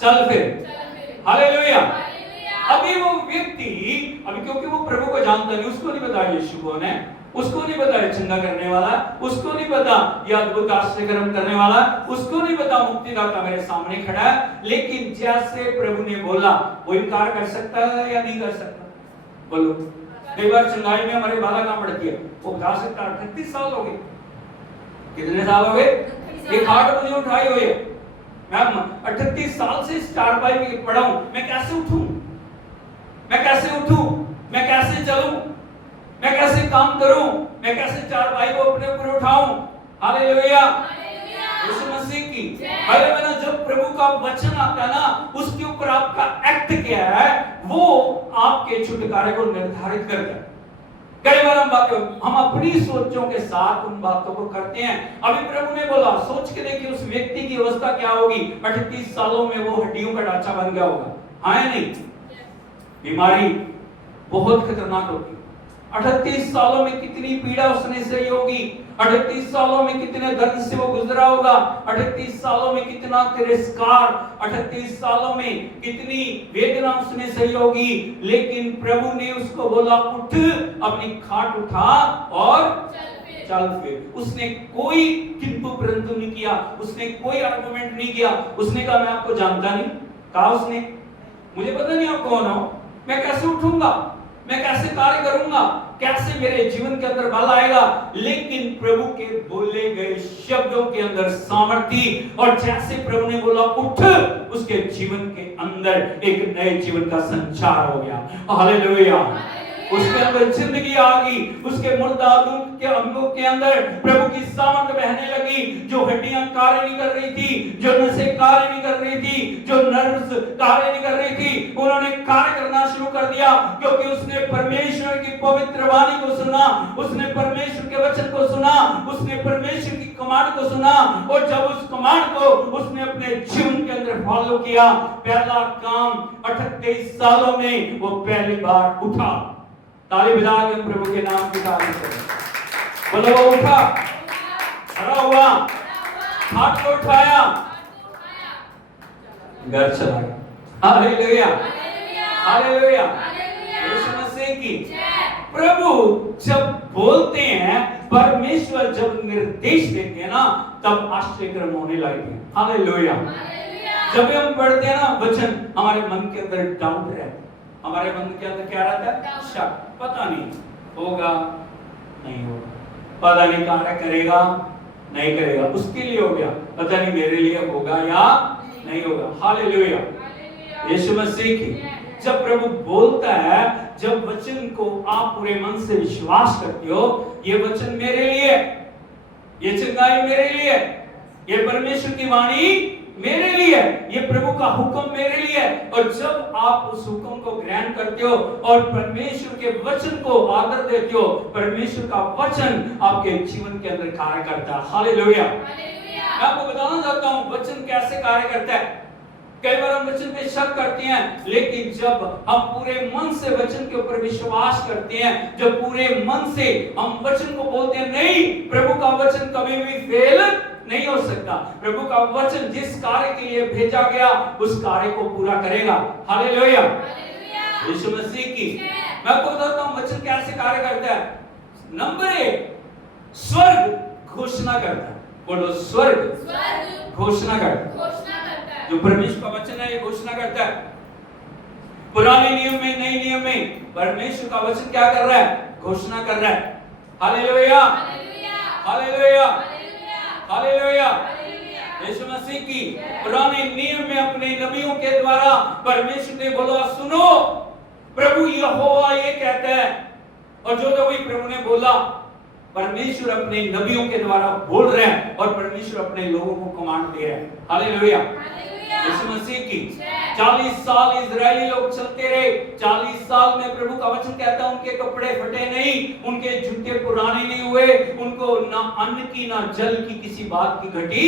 चल फिर। हालेलुया। अभी वो व्यक्ति, अभी क्योंकि वो प्रभु को जानता नहीं, उसको नहीं पता यीशु कौन है, उसको नहीं पता ये चंगा करने वाला, उसको नहीं पता ये अद्भुत आश्चर्य कर्म करने वाला, उसको नहीं पता मुक्तिदाता मेरे सामने खड़ा है। लेकिन जैसे प्रभु ने बोला, वो इनकार कर सकता है या नहीं कर सकता? बोलो। कई बार चंगाई में हमारे बाला काम बढ़ती है, वो बता सकता 38 साल हो गए। कितने साल हो गए? ये खाट मुझे उठाई हुई है, मैं 38 साल से स्टार बाई में पड़ा हूं, मैं कैसे उठूं, मैं कैसे उठूं, मैं कैसे चलूं, मैं कैसे काम करूं, मैं कैसे 4 भाई को अपने ऊपर उठाऊं। हालेलुया। यीशु मसीह की। अरे मैंने जब प्रभु का वचन आता है ना, उसके ऊपर आपका एक्ट क्या है, वो आपके छुटकारे को निर्धारित करता है। कई बार हम अपनी सोचों के साथ उन बातों को करते हैं। अभी प्रभु ने बोला, सोच के देखिए उस व्यक्ति की अवस्था क्या होगी। 38 सालों में वो हड्डियों का ढांचा बन गया होगा। हाँ या नहीं? बीमारी बहुत खतरनाक होती है। 38 सालों में कितनी पीड़ा उसने सही होगी, 38 सालों में कितने दर्द से वो गुजरा होगा, 38 सालों में कितना तिरस्कार, 38 सालों में कितनी वेदना उसने सही होगी। लेकिन प्रभु ने उसको बोला, उठ, अपनी खाट उठा और चल फिर। उसने कोई किंतु परंतु नहीं किया, उसने कोई आर्गुमेंट नहीं किया। उसने कहा, मैं आपको जानता नहीं। कहा उसने, मुझे पता नहीं आप कौन हो, मैं कैसे उठूंगा, मैं कैसे कार्य करूंगा, कैसे मेरे जीवन के अंदर बल आएगा। लेकिन प्रभु के बोले गए शब्दों के अंदर सामर्थ्य थी, और जैसे प्रभु ने बोला उठ, उसके जीवन के अंदर एक नए जीवन का संचार हो गया। हालेलुया। उसके अंदर जिंदगी आ गई, उसके मुर्दा के अंगों के अंदर प्रभु की सामर्थ बहने लगी। जो हड्डियां कार्य नहीं कर रही थी, जो नसें कार्य नहीं कर रही थी, जो नर्व्स कार्य नहीं कर रही थी, उन्होंने कार्य करना शुरू कर दिया, क्योंकि उसने परमेश्वर की पवित्र वाणी को सुना, उसने परमेश्वर के वचन को सुना, उसने परमेश्वर की कमांड को सुना। और जब उस कमांड को उसने अपने जीवन के अंदर फॉलो किया, पहला काम 38 सालों में वो पहली बार उठा। ताली बजा के प्रभु के नाम की तारीफ करें। बोलो वो उठा, खड़ा हुआ, हाथ को उठाया, घर चला गया। हालेलुया, हालेलुया, यीशु मसीह की। प्रभु जब बोलते हैं, परमेश्वर जब निर्देश देते हैं ना, तब आश्चर्यक्रम होने लगते हैं। हालेलुया। जब हम पढ़ते हैं ना वचन, हमारे मन के अंदर डाउट रहता है, हमारे मन के अंदर क्या रहता है? शक। पता नहीं होगा, नहीं होगा, पता नहीं कार्य करेगा, नहीं करेगा, उसके लिए हो गया, पता नहीं मेरे लिए होगा या नहीं होगा। हालेलुया, यीशु मसीह की। जब प्रभु बोलता है, जब वचन को आप पूरे मन से विश्वास करते हो, ये वचन मेरे लिए, ये चंगाई मेरे लिए, ये परमेश्वर की वाणी मेरे लिए, ये प्रभु का हुक्म मेरे लिए। और जब आप उस हुक्म को ग्रहण करते हो और परमेश्वर के वचन को आदर देते हो, परमेश्वर का वचन आपके जीवन के अंदर कार्य करता है। हालेलुया। मैं आपको बताना चाहता हूं वचन कैसे कार्य करता है। कई बार हम वचन पे शक करते हैं, लेकिन जब हम पूरे मन से वचन के ऊपर विश्वास करते हैं, जब पूरे मन से हम वचन को बोलते हैं, नहीं, प्रभु का वचन कभी भी फेल नहीं हो सकता। प्रभु का वचन जिस कार्य के लिए भेजा गया, उस कार्य को पूरा करेगा। हालेलुया, यीशु मसीह की। मैं आपको बताता हूं वचन कैसे कार्य करता है। नंबर 1, स्वर्ग घोषणा करता है। बोलो, स्वर्ग घोषणा करता है। जो परमेश्वर का वचन है, ये घोषणा करता है। पुराने नियम में, नए नियम में परमेश्वर का वचन क्या कर रहा है? घोषणा कर रहा है। Hallelujah, hallelujah, hallelujah, Yeshu Masih की। पुराने नियम में अपने नबियों के द्वारा परमेश्वर ने बोला, सुनो, प्रभु यहोवा ये कहता है। और जो वही प्रभु ने बोला, परमेश्वर अपने नबियों के द्वारा बोल रहे हैं और परमेश्वर अपने लोगों को कमांड दे रहे हैं। हालेलुया, यीशु मसीह की। 40 साल इजरायली लोग चलते रहे। 40 साल में प्रभु का वचन कहता है, उनके कपड़े फटे नहीं, उनके जूते पुराने नहीं हुए, उनको ना अन्न की ना जल की किसी बात की घटी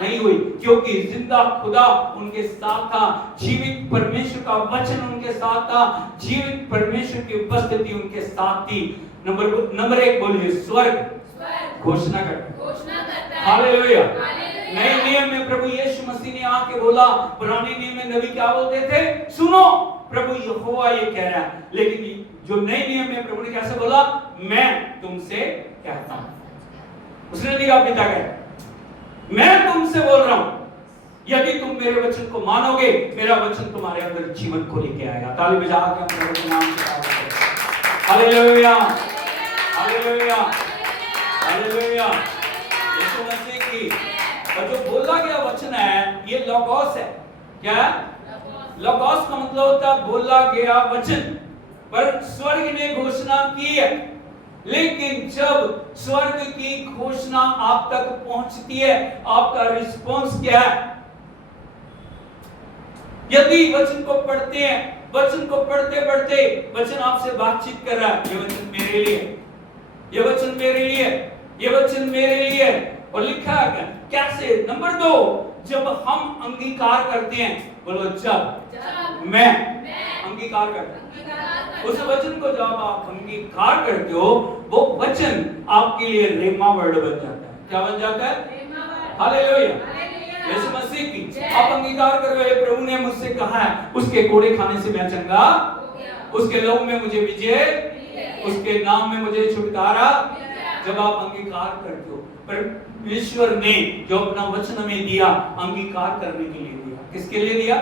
नहीं हुई, क्योंकि जिंदा खुदा उनके साथ था, जीवित परमेश्वर का वचन उनके साथ था, जीवित परमेश्वर की उपस्थिति उनके साथ थी। नंबर 1 बोलिए, स्वर्ग घोषणा करता है। हालेलुया। नए नियम में प्रभु यीशु मसीह ने आके बोला, पुराने नियम में नबी क्या बोलते थे? सुनो, प्रभु यहोवा ये कह रहा है। लेकिन जो नए नियम में प्रभु ने कैसे बोला? मैं तुमसे कहता हूं। उसने नहीं कहा पिता कह, मैं तुमसे बोल रहा हूं, यदि तुम मेरे वचन को मानोगे, मेरा वचन तुम्हारे अंदर जीवन को लेके आएगा। ताली बजा के हम प्रभु के नाम से hallelujah, hallelujah, hallelujah, Yeshu Masih की। और जो बोला गया वचन है, ये लोगोस है। क्या है? लोगोस का मतलब होता है बोला गया वचन। पर स्वर्ग ने घोषणा की है, लेकिन जब स्वर्ग की घोषणा आप तक पहुंचती है, आपका रिस्पॉन्स क्या है? यदि वचन को पढ़ते हैं, वचन को पढ़ते पढ़ते वचन आपसे बातचीत कर रहा है, ये वचन मेरे लिए, ये वचन मेरे लिए, ये वचन मेरे लिए। और लिखा है कैसे? नंबर 2, जब हम अंगीकार करते हैं। बोलो, जब मैं अंगीकार करता हूं उस वचन को, जब आप अंगीकार करते हो, वो वचन आपके लिए रेमा वर्ड बन जाता है। क्या बन जाता है? हालेलुया, यीशु मसीह की। आप अंगीकार कर रहे हो, प्रभु ने मुझसे कहा है, उसके कोड़े खाने से मैं चंगा, उसके लहू में मुझे विजय, उसके नाम में मुझे छुटकारा। जब आप अंगीकार करते हो, परमेश्वर ने जो अपना वचन हमें दिया, अंगीकार करने के लिए दिया। किसके लिए दिया?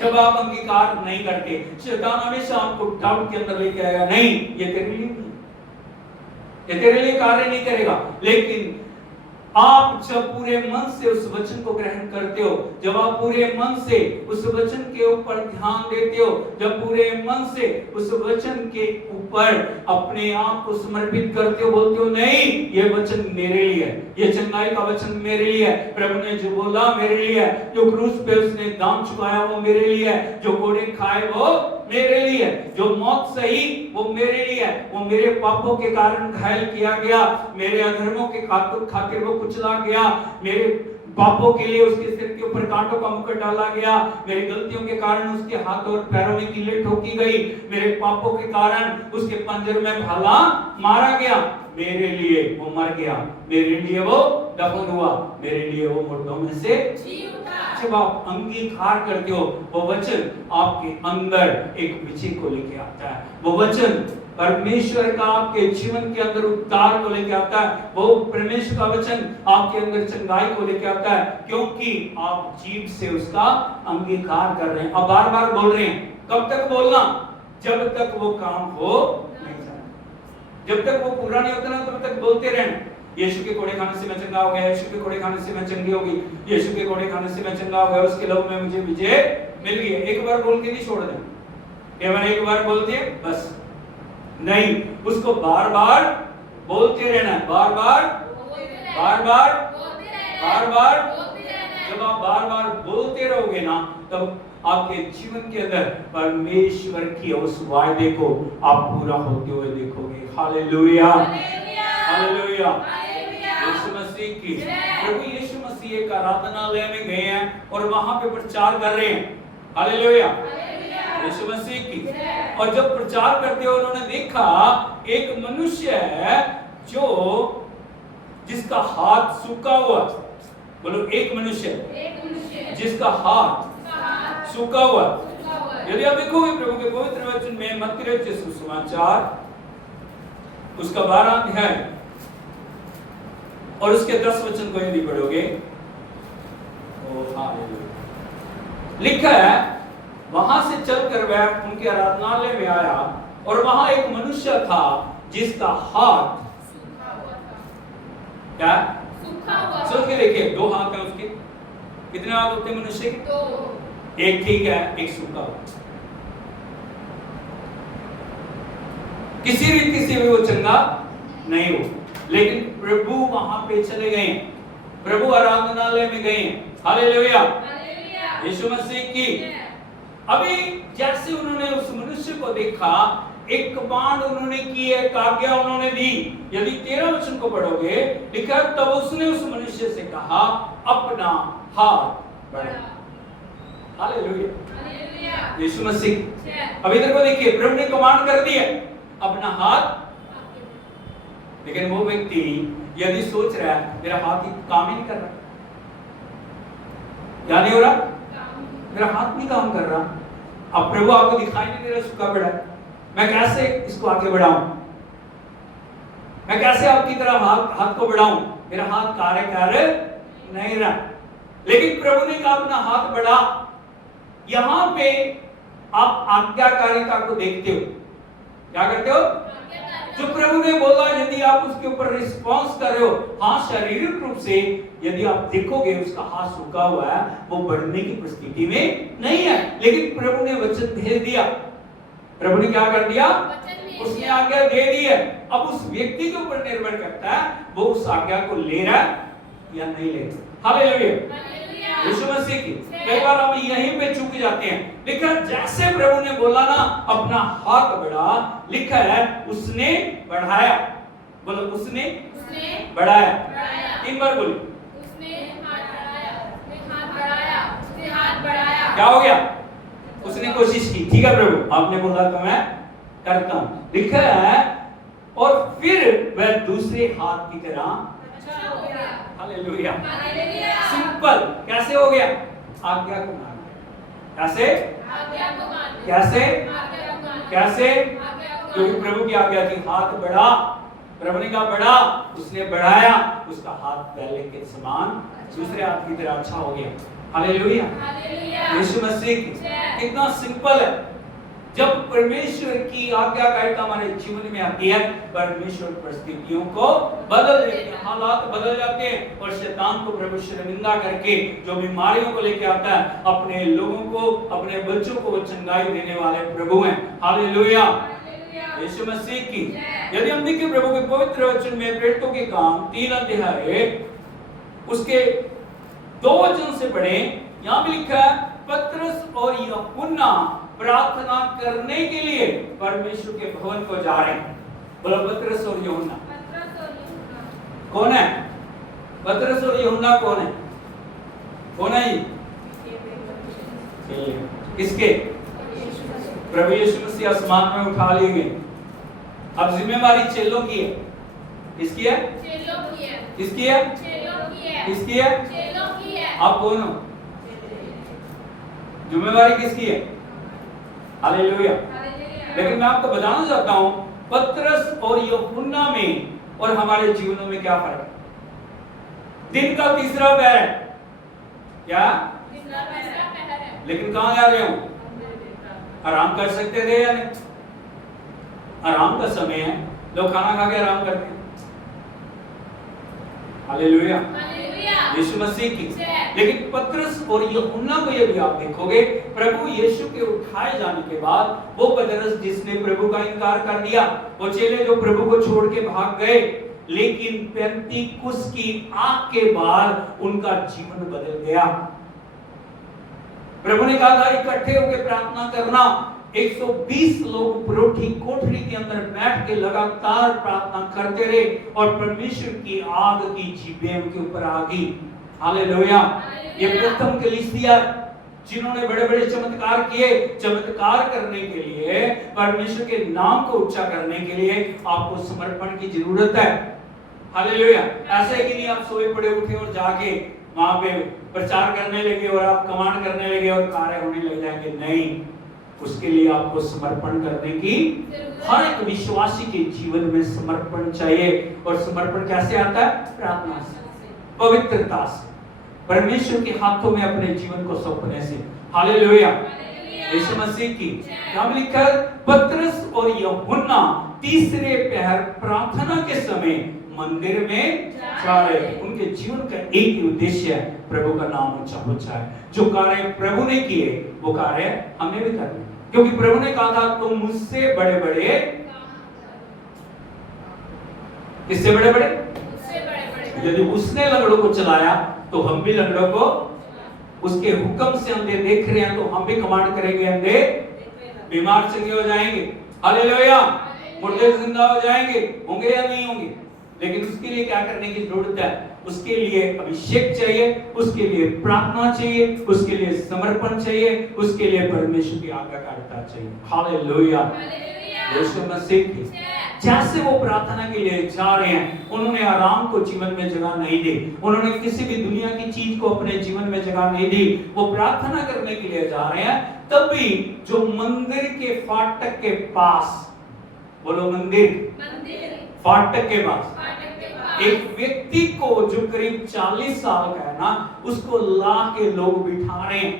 जब आप अंगीकार नहीं करते, शैतान हमेशा आपको डाउट के अंदर लेके आएगा, नहीं, ये तेरे लिए नहीं, ये तेरे लिए कार्य नहीं करेगा। लेकिन आप जब पूरे मन से उस वचन को ग्रहण करते हो, जब आप पूरे मन से उस वचन के ऊपर ध्यान देते हो, जब पूरे मन से उस वचन के ऊपर अपने आप को समर्पित करते हो, बोलते हो नहीं ये वचन मेरे लिए है, ये चंगाई का वचन मेरे लिए है, प्रभु ने जो बोला मेरे लिए है, जो क्रूस पे उसने दाम चुकाया वो मेरे लिए है, जो कोड़े खाए वो मेरे लिए है, जो मौत सही वो मेरे लिए है, वो मेरे पापों के कारण घायल किया गया, मेरे अधर्मों के खातिर वो कुचला गया, मेरे पापों के लिए उसके सिर के ऊपर कांटों का मुकुट डाला गया, मेरी गलतियों के कारण उसके हाथों और पैरों में कीलें ठोकी गई, मेरे पापों के कारण उसके पंजर में भाला मारा गया, मेरे लिए वो मर गया, मेरे लिए वो दफन हुआ, मेरे लिए वो मुर्दों में से जी उठा। जब आप अंगीकार करते हो वो वचन आपके अंदर एक विजय को लेके आता है, वो वचन परमेश्वर का आपके जीवन के अंदर उद्धार को लेके आता है, वो परमेश्वर का वचन आपके अंदर चंगाई को लेके आता है, क्योंकि आप जीभ से उसका अंगीकार कर रहे हैं, आप बार बार बोल रहे हैं। कब तक बोलना? जब तक वो काम हो नहीं जाए, जब तक वो पूरा नहीं होता ना तब तक बोलते रहना। यीशु के कोड़े खाने से मैं चंगा हो गया, यीशु के कोड़े खाने से मैं चंगी होगी, यीशु के कोड़े खाने से मैं चंगा हो गया, उसके लहू में मुझे विजय मिल गई। एक बार बोल के नहीं छोड़ देना, केवल एक बार बोल दिए बस नहीं, उसको बार बार बोलते रहना है, बार बार बार बार बार बार। जब आप बार बार बोलते रहोगे ना तब आपके जीवन के अंदर परमेश्वर की उस वायदे को आप पूरा होते हुए देखोगे। Hallelujah hallelujah. यीशु मसीह की, प्रभु यीशु मसीह एक आराधनालय में गए हैं और वहां पे प्रचार कर रहे हैं। हालेलुया यीशु मसीह की। और जब प्रचार करते हुए उन्होंने देखा एक मनुष्य है जो जिसका हाथ सूखा हुआ, बोलो एक मनुष्य जिसका हाथ सूखा हुआ। यदि आप देखोगे प्रभु के पवित्र वचन में मत्ती रचित सुसमाचार उसका 12 अध्याय और उसके 10 वचन को यदि पढ़ोगे लिखा है, वहां से चलकर वह उनके आराधनालय में आया और वहां एक मनुष्य था जिसका हाथ सूखा हुआ था। क्या सूखा हुआ? सोच के देखिए, 2 हाथ है उसके, कितने हाथ होते हैं मनुष्य के? 2। एक ठीक है, एक सूखा हुआ। किसी रीति से भी वो चंगा नहीं हो, लेकिन प्रभु वहां पे चले गए, प्रभु आराधनालय में गए। हालेलुया यीशु मसीह की। अभी जैसे उन्होंने उस मनुष्य को देखा, एक कमांड उन्होंने की, एक आज्ञा उन्होंने दी। यदि 13 वचन को पढ़ोगे लिखा, तब उसने उस मनुष्य से कहा अपना हाथ बढ़ा। हालेलुया यीशु मसीह। अभी तक को देखिए, प्रभु ने कमांड कर दी है अपना हाथ, लेकिन वो व्यक्ति यदि सोच रहा है मेरा हाथ ही काम ही नहीं कर रहा, क्या नहीं हो रहा, मेरा हाथ नहीं काम कर रहा, अब प्रभु आपको दिखाई नहीं दे रहा सूखा पड़ा, मैं कैसे इसको आगे बढ़ाऊं, मैं कैसे आपकी तरह हाथ को बढ़ाऊं, मेरा हाथ कार्य नहीं रहा। लेकिन प्रभु ने कहा अपना हाथ बढ़ा। यहां पे आप आज्ञाकारिता को देखते हो, क्या करते हो? जो प्रभु ने बोला यदि आप उसके ऊपर रिस्पॉन्स कर रहे हो, हाँ शारीरिक रूप से यदि आप देखोगे उसका हाथ सूखा हुआ है, वो बढ़ने की परिस्थिति में नहीं है, लेकिन प्रभु ने वचन भेज दिया। प्रभु ने क्या कर दिया? उसने आज्ञा दे दी है। अब उस व्यक्ति के ऊपर निर्भर करता है वो उस आज्ञा को ले रहा है या नहीं ले रहा। हालेलुया यीशु मसीह की। कई बार हम यहीं पे चूक जाते हैं। लिखा जैसे प्रभु ने बोला ना अपना हाथ बढ़ा, लिखा है उसने बढ़ाया। बोलो उसने बढ़ाया। 3 बार बोलो उसने हाथ बढ़ाया। क्या हो गया? उसने कोशिश की, ठीक है प्रभु आपने बोला तो मैं करता हूं। लिखा है और फिर वह दूसरे हाथ की तरह अच्छा हो गया। Hallelujah simple. कैसे हो गया? आज्ञा को मान गया। कैसे? आज्ञा को मान गया। कैसे? क्योंकि प्रभु की आज्ञा थी हाथ बढ़ा, प्रभु ने कहा बढ़ा, उसने बढ़ाया, उसका हाथ पहले के समान दूसरे हाथ की तरह अच्छा हो गया। हालेलुया यीशु मसीह की। कितना सिंपल है। जब परमेश्वर की आज्ञाकारिता हमारे जीवन में आती है, परमेश्वर परिस्थितियों को बदल देते हैं, हालात बदल जाते हैं और शैतान को प्रभु शर्मिंदा करके जो बीमारियों को लेके आता है, अपने लोगों को, अपने बच्चों को वो चंगाई देने वाले प्रभु हैं। हालेलुया, यीशु मसीह की। यदि हम देखें प्रभु के पवित्र वचन में प्रेरितों के काम 3 अध्याय उसके 2 वचन से पढ़े, यहाँ भी लिखा है पतरस और यूहन्ना प्रार्थना करने के लिए परमेश्वर के भवन को जा रहे हैं। बोलो पतरस और यूहन्ना कौन है? पतरस और यूहन्ना कौन है? कौन है ये? किसके? प्रभु यीशु मसीह आसमान में उठा लिए गए। अब जिम्मेवारी चेलों की है। किसकी है? चेलों की है। किसकी है? चेलों की है। किसकी है? चेलों की है। आप कौन हो? जिम्मेवारी किसकी है? हालेलुया। लेकिन मैं आपको बताना चाहता हूं पतरस और यूहन्ना में और हमारे जीवनों में क्या फर्क है? दिन का तीसरा पहर है क्या? तीसरा पहर है। लेकिन कहां जा रहे हो? आराम कर सकते थे या नहीं? आराम का समय है, लोग खाना खा के आराम करते हैं। हालेलुया, यीशु मसीह की। लेकिन पतरस और यूहन्ना को यदि आप देखोगे, प्रभु यीशु के उठाए जाने के बाद वो पतरस जिसने प्रभु का इनकार कर दिया, वो चेले जो प्रभु को छोड़ के भाग गए, लेकिन पेंतीकुस्त की आग के बाद उनका जीवन बदल गया। प्रभु ने कहा था इकट्ठे होकर प्रार्थना करना। 120 लोग परोठी कोठरी के अंदर बैठ के लगातार प्रार्थना करते रहे और परमेश्वर की आग की जीभें उनके ऊपर आ गई। हालेलुया। ये प्रथम कलीसिया जिन्होंने बड़े बड़े चमत्कार किए, चमत्कार करने के लिए, परमेश्वर के नाम को ऊंचा करने के लिए आपको समर्पण की जरूरत है। हालेलुया। ऐसे ही नहीं आप सोए पड़े उठे और जाके वहां पे प्रचार करने लगे और आप कमांड करने लगे और कार्य होने लग जाएंगे। नहीं, उसके लिए आपको समर्पण करने की, हर एक विश्वासी के जीवन में समर्पण चाहिए। और समर्पण कैसे आता है? प्रार्थना से, पवित्रता से, परमेश्वर के हाथों में अपने जीवन को सौंपने से। हालेलुया, यीशु मसीह की। यहाँ लिखा है पतरस और यूहन्ना तीसरे पहर प्रार्थना के समय मंदिर में जा रहे थे। उनके जीवन का एक ही उद्देश्य है, प्रभु का नाम ऊंचा हो जाए। जो कार्य प्रभु ने किए वो कार्य हमें भी करना, क्योंकि प्रभु ने कहा था तुम मुझसे बड़े बड़े, किससे बड़े बड़े? यदि उसने लंगड़ों को चलाया तो हम भी लंगड़ों को, उसके हुक्म से अंधे देख रहे हैं तो हम भी कमांड करेंगे, अंधे बीमार चंगे हो जाएंगे। हालेलुया, मुर्दे जिंदा हो जाएंगे, होंगे या नहीं होंगे। लेकिन उसके लिए क्या करने की जरूरत है? उसके लिए अभिषेक चाहिए, उसके लिए प्रार्थना चाहिए, उसके लिए समर्पण चाहिए, उसके लिए परमेश्वर की आज्ञाकारिता चाहिए। हालेलुया, यीशु मसीह की। जैसे वो प्रार्थना के लिए जा रहे हैं, उन्होंने आराम को जीवन में जगह नहीं दी, उन्होंने किसी भी दुनिया की चीज को अपने जीवन में जगह नहीं दी। वो प्रार्थना करने के लिए जा रहे हैं, तभी जो मंदिर के फाटक के पास, बोलो मंदिर, फाटक के पास एक व्यक्ति को जो करीब 40 साल का है ना, उसको ला के लोग बिठा रहे हैं।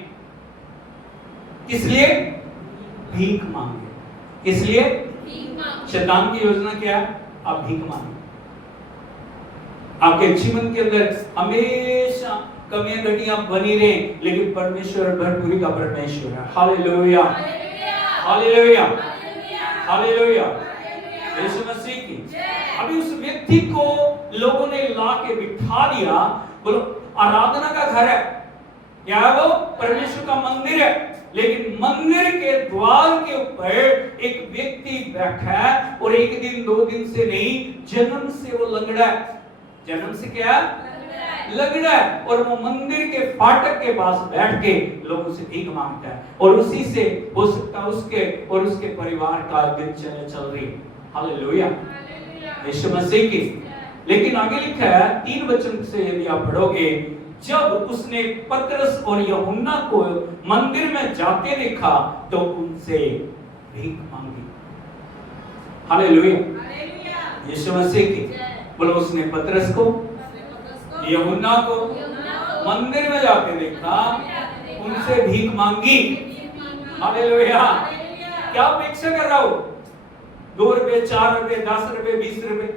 किस लिए? भीख मांगे। किस लिए? शैतान की योजना क्या है? आप भीख मांगे। आपके जीवन के अंदर हमेशा कमियां घटियां बनी रहे, लेकिन परमेश्वर भरपूरी का परमेश्वर है। Hallelujah, hallelujah, hallelujah, Yeshu Masih की। अभी उस व्यक्ति को लोगों ने ला के बिठा दिया। बोलो, आराधना का घर है, क्या है वो? परमेश्वर का मंदिर है। लेकिन मंदिर के द्वार के ऊपर एक व्यक्ति बैठा है और एक दिन 2 दिन से नहीं, जन्म से वो लंगड़ा है। जन्म से क्या? लंगड़ा है। और वो मंदिर के फाटक के पास बैठ के लोगों से भीख मांगता है, और उसी से हो सकता है उसके और उसके परिवार का दिनचर्या चल रही है। हालेलुया, यीशु मसीह की। लेकिन आगे लिखा है 3 वचन से यदि आप पढ़ोगे, जब उसने पतरस और यूहन्ना को मंदिर में जाते देखा तो उनसे भीख मांगी। हालेलुया, यीशु मसीह की। बोलो, उसने पतरस को, यूहन्ना को मंदिर में जाते देखा, उनसे भीख मांगी। हालेलुया। क्या अपेक्षा कर रहा हो? 2 रुपए, 4 रुपए, 10 रुपए, 20 रुपए।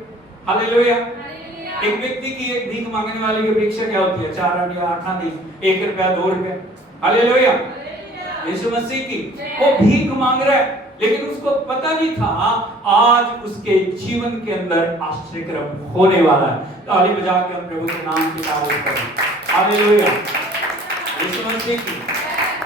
हालेलुया। एक व्यक्ति की एक भीख मांगने वाले की अपेक्षा क्या होती है? 4 आने, 8 आने, 1 रुपया, 2 रुपए। हालेलुया। यीशु मसीह की वो भीख मांग रहा है, लेकिन उसको पता नहीं था आज उसके जीवन के अंदर आश्चर्यक्रम होने वाला है। ताली बजा के हम प्रभु के नाम की तारीफ करें। हालेलुया। यीशु मसीह की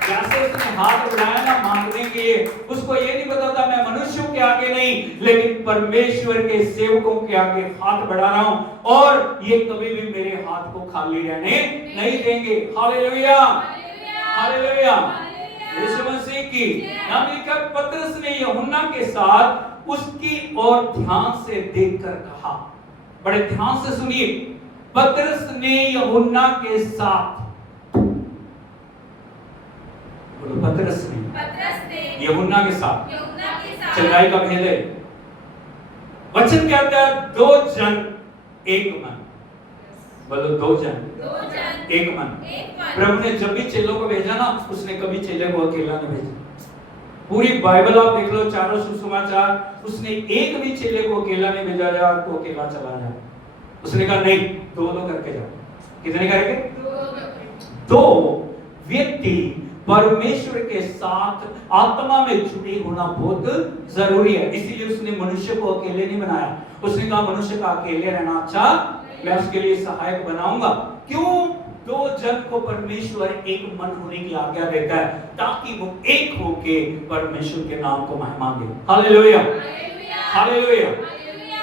जैसे उसने हाथ बढ़ाया ना मांगने के लिए, उसको ये नहीं पता था मैं मनुष्यों के आगे नहीं, लेकिन परमेश्वर के सेवकों के आगे हाथ बढ़ा रहा हूं, और ये कभी भी मेरे हाथ को खाली रहने नहीं देंगे। हालेलुया। हालेलुया। यीशु मसीह की नाम लिखकर पतरस ने यूहन्ना के साथ उसकी ओर ध्यान से देखकर कहा। बड़े ध्यान से सुनिए, पतरस ने यूहन्ना के साथ, बोलो पतरस ने यूहन्ना के साथ, चंगाई का भेद है। वचन कहता है 2 जन एक मन। बोलो 2 जन एक मन। प्रभु ने जब भी चेलों को भेजा ना, उसने कभी चेले को अकेला नहीं भेजा। पूरी बाइबल आप देख लो, चारों सुसमाचार, उसने एक भी चेले को अकेला नहीं भेजा जा तो अकेला चला जाए। उसने कहा नहीं, 2 करके जाओ। कितने करके? 2 व्यक्ति परमेश्वर के साथ आत्मा में जुड़े होना बहुत जरूरी है। इसीलिए उसने मनुष्य को अकेले नहीं बनाया। उसने कहा मनुष्य का अकेले रहना अच्छा, मैं उसके लिए सहायक बनाऊंगा। क्यों? 2 जन को परमेश्वर एक मन होने की आज्ञा देता है, ताकि वो एक होके परमेश्वर के नाम को महिमा दे। हालेलुया। हालेलुया।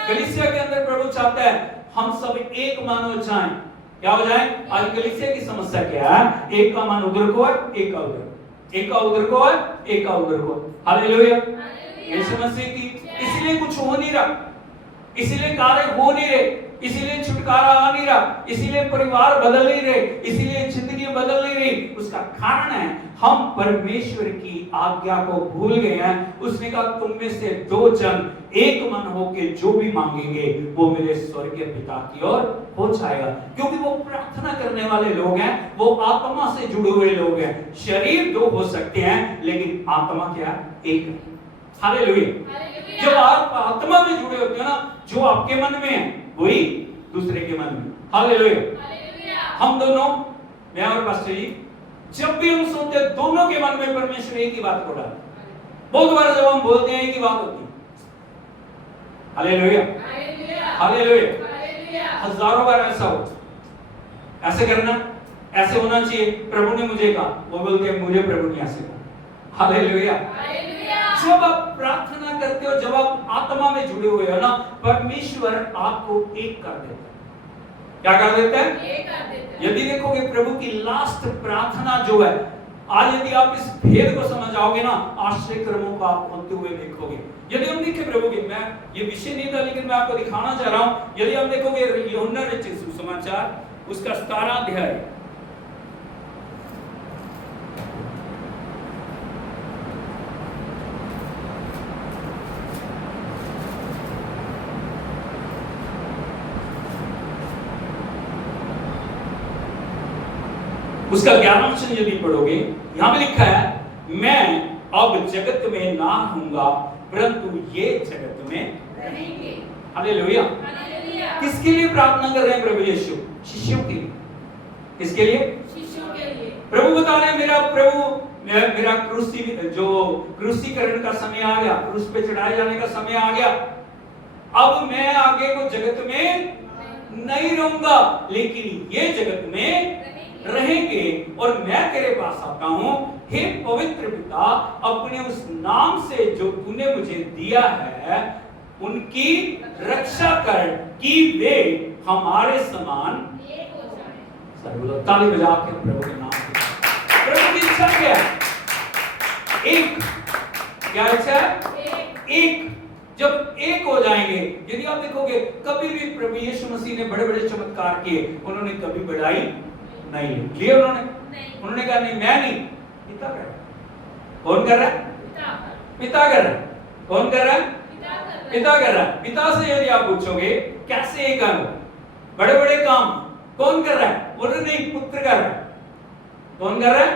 कलीसिया के अंदर प्रभु चाहता है हम सब एक मन हो जाएं। क्या हो जाए? आज कलीसिया की समस्या क्या है? एक का मन उधर को है, एक का उधर, एक का उधर को है, एक का उधर को। हालेलुया। यीशु मसीह की इसलिए कुछ हो नहीं रहा, इसीलिए कार्य हो नहीं रहे, इसीलिए छुटकारा आ नहीं रहा, इसीलिए परिवार बदल नहीं रहे, इसीलिए जिंदगी बदल नहीं रही। उसका कारण है हम परमेश्वर की आज्ञा को भूल गए हैं। उसने कहा तुम में से 2 जन एक मन होके जो भी मांगेंगे वो मेरे स्वर्गीय पिता की ओर हो जाएगा। क्योंकि वो प्रार्थना करने वाले लोग हैं, वो आत्मा से जुड़े हुए लोग हैं। शरीर 2 हो सकते हैं, लेकिन आत्मा क्या? एक है। हालेलुया। जब आप आत्मा में जुड़े होते हो ना, जो आपके मन में है वही दूसरे के मन में। हालेलुया। हम दोनों, मैं और पास्टर जी, जब भी हम सुनते हैं दोनों के मन में परमेश्वर एक ही बात को डालता है। बहुत बार जब हम बोलते हैं एक ही बात होती है। हालेलुया। हालेलुया। हजारों बार ऐसा हो, ऐसे करना, ऐसे होना चाहिए, प्रभु ने मुझे कहा, वो बोलते हैं मुझे प्रभु ने ऐसे कहा। हालेलुया। जब आप प्रार्थना करते हो, जब आप आत्मा में जुड़े हुए हो ना, परमेश्वर आपको एक कर देता है। क्या कर देता है? एक कर देता है। यदि देखोगे प्रभु की लास्ट प्रार्थना जो है, आज यदि आप इस भेद को समझ आओगे ना, आश्चर्य कर्मों को आप होते हुए देखोगे। यदि हम देखें प्रभु के, मैं ये विषय नहीं था लेकिन मैं आपको दिखाना चाह रहा हूं। यदि आप देखोगे यूहन्ना रचित सुसमाचार, उसका 17 अध्याय, उसका 11वां वचन यदि पढ़ोगे, यहां पे लिखा है मैं अब जगत में ना रहूंगा परंतु ये जगत में रहेंगे। हालेलुया। किसके लिए प्रार्थना कर रहे हैं प्रभु यीशु? शिष्यों के लिए। किसके लिए? शिष्यों के लिए। प्रभु बता रहे हैं मेरा क्रूसीकरण का समय आ गया, क्रूस पे चढ़ाए जाने का समय आ गया। अब मैं आगे को जगत में नहीं रहूंगा, लेकिन ये जगत में रहेंगे और मैं तेरे पास आता हूं। हे पवित्र पिता, अपने उस नाम से जो तूने मुझे दिया है उनकी रक्षा कर कि वे हमारे समान एक हो जाएं। सब लोग ताली बजा के प्रभु के नाम पे। प्रभु की इच्छा क्या है? एक। क्या इच्छा है? एक। जब एक हो जाएंगे, यदि आप देखोगे कभी भी प्रभु यीशु मसीह ने बड़े बड़े चमत्कार किए, उन्होंने कभी बढ़ाई नहीं लिए। उन्होंने कहा नहीं, मैं नहीं, पिता कर रहा है। कौन कर रहा है? पिता कर रहा है। कौन कर रहा है? पिता कर रहा है। पिता से यदि आप पूछोगे कैसे एक करो, बड़े बड़े काम कौन कर रहा है? बोले नहीं, पुत्र कर रहा है। कौन कर रहा है?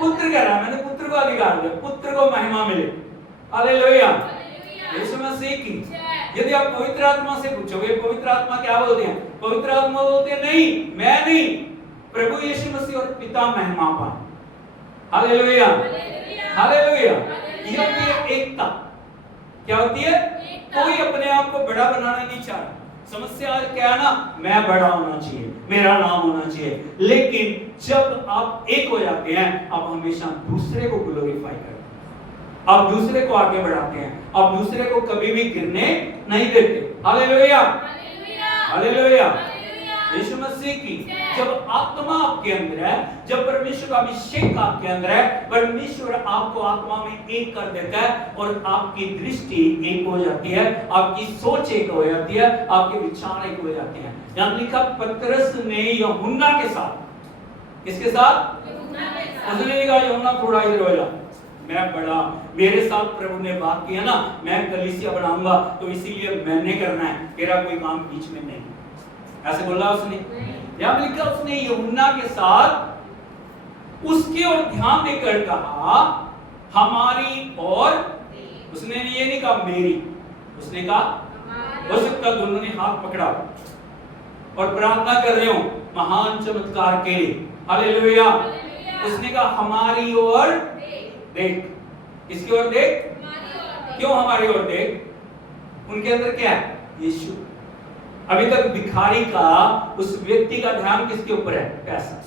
पुत्र कर रहा है। मैंने पुत्र को अधिकार दिया, पुत्र को महिमा मिले। हालेलुया। हालेलुया। यीशु मसीह की। जय। यदि आप पवित्र आत्मा से पूछोगे, पवित्र आत्मा क्या बोलते हैं? पवित्र आत्मा बोलते हैं नहीं, मैं नहीं, प्रभु यीशु मसीह और पिता महिमा पाए। Hallelujah, hallelujah. हालेलुया। हालेलुया। ये होती है एकता। क्या होती है? एकता। कोई अपने आप को बड़ा बनाना नहीं चाह रहा। समस्या आज क्या है ना, मैं बड़ा होना चाहिए, मेरा नाम होना चाहिए। लेकिन जब आप एक हो जाते हैं, आप हमेशा दूसरे को ग्लोरीफाई करते हैं, आप दूसरे को आगे बढ़ाते हैं, आप दूसरे को कभी भी गिरने नहीं देते। Hallelujah, hallelujah. Hallelujah. Hallelujah. Yeshu Masih की जब आत्मा आपके अंदर है, जब परमेश्वर का अभिषेक आपके अंदर है, परमेश्वर आपको आत्मा में एक कर देता है और आपकी दृष्टि एक हो जाती है, आपकी सोच एक हो जाती है, आपके विचार एक हो जाते हैं। यहाँ लिखा पतरस ने यूहन्ना के साथ, किसके साथ? यूहन्ना के साथ। उसने कहा यूहन्ना थोड़ा इधर हो जा, मैं बड़ा, मेरे साथ प्रभु ने बात किया ना, मैं कलीसिया बनाऊंगा तो इसीलिए मैंने करना है, तेरा कोई काम बीच में नहीं। ऐसे बोला उसने? यहाँ लिखा उसने यूहन्ना के साथ उसके और ध्यान देकर कहा हमारी, और उसने ये नहीं कहा मेरी, उसने कहा, हो सकता दोनों ने हाथ पकड़ा और प्रार्थना कर रहे हो महान चमत्कार के लिए। हालेलुया। उसने कहा हमारी ओर देख। किसकी ओर देख? क्यों हमारी ओर देख? उनके अंदर क्या है? यीशु। अभी तक भिखारी का, उस व्यक्ति का ध्यान किसके ऊपर है? पैसा।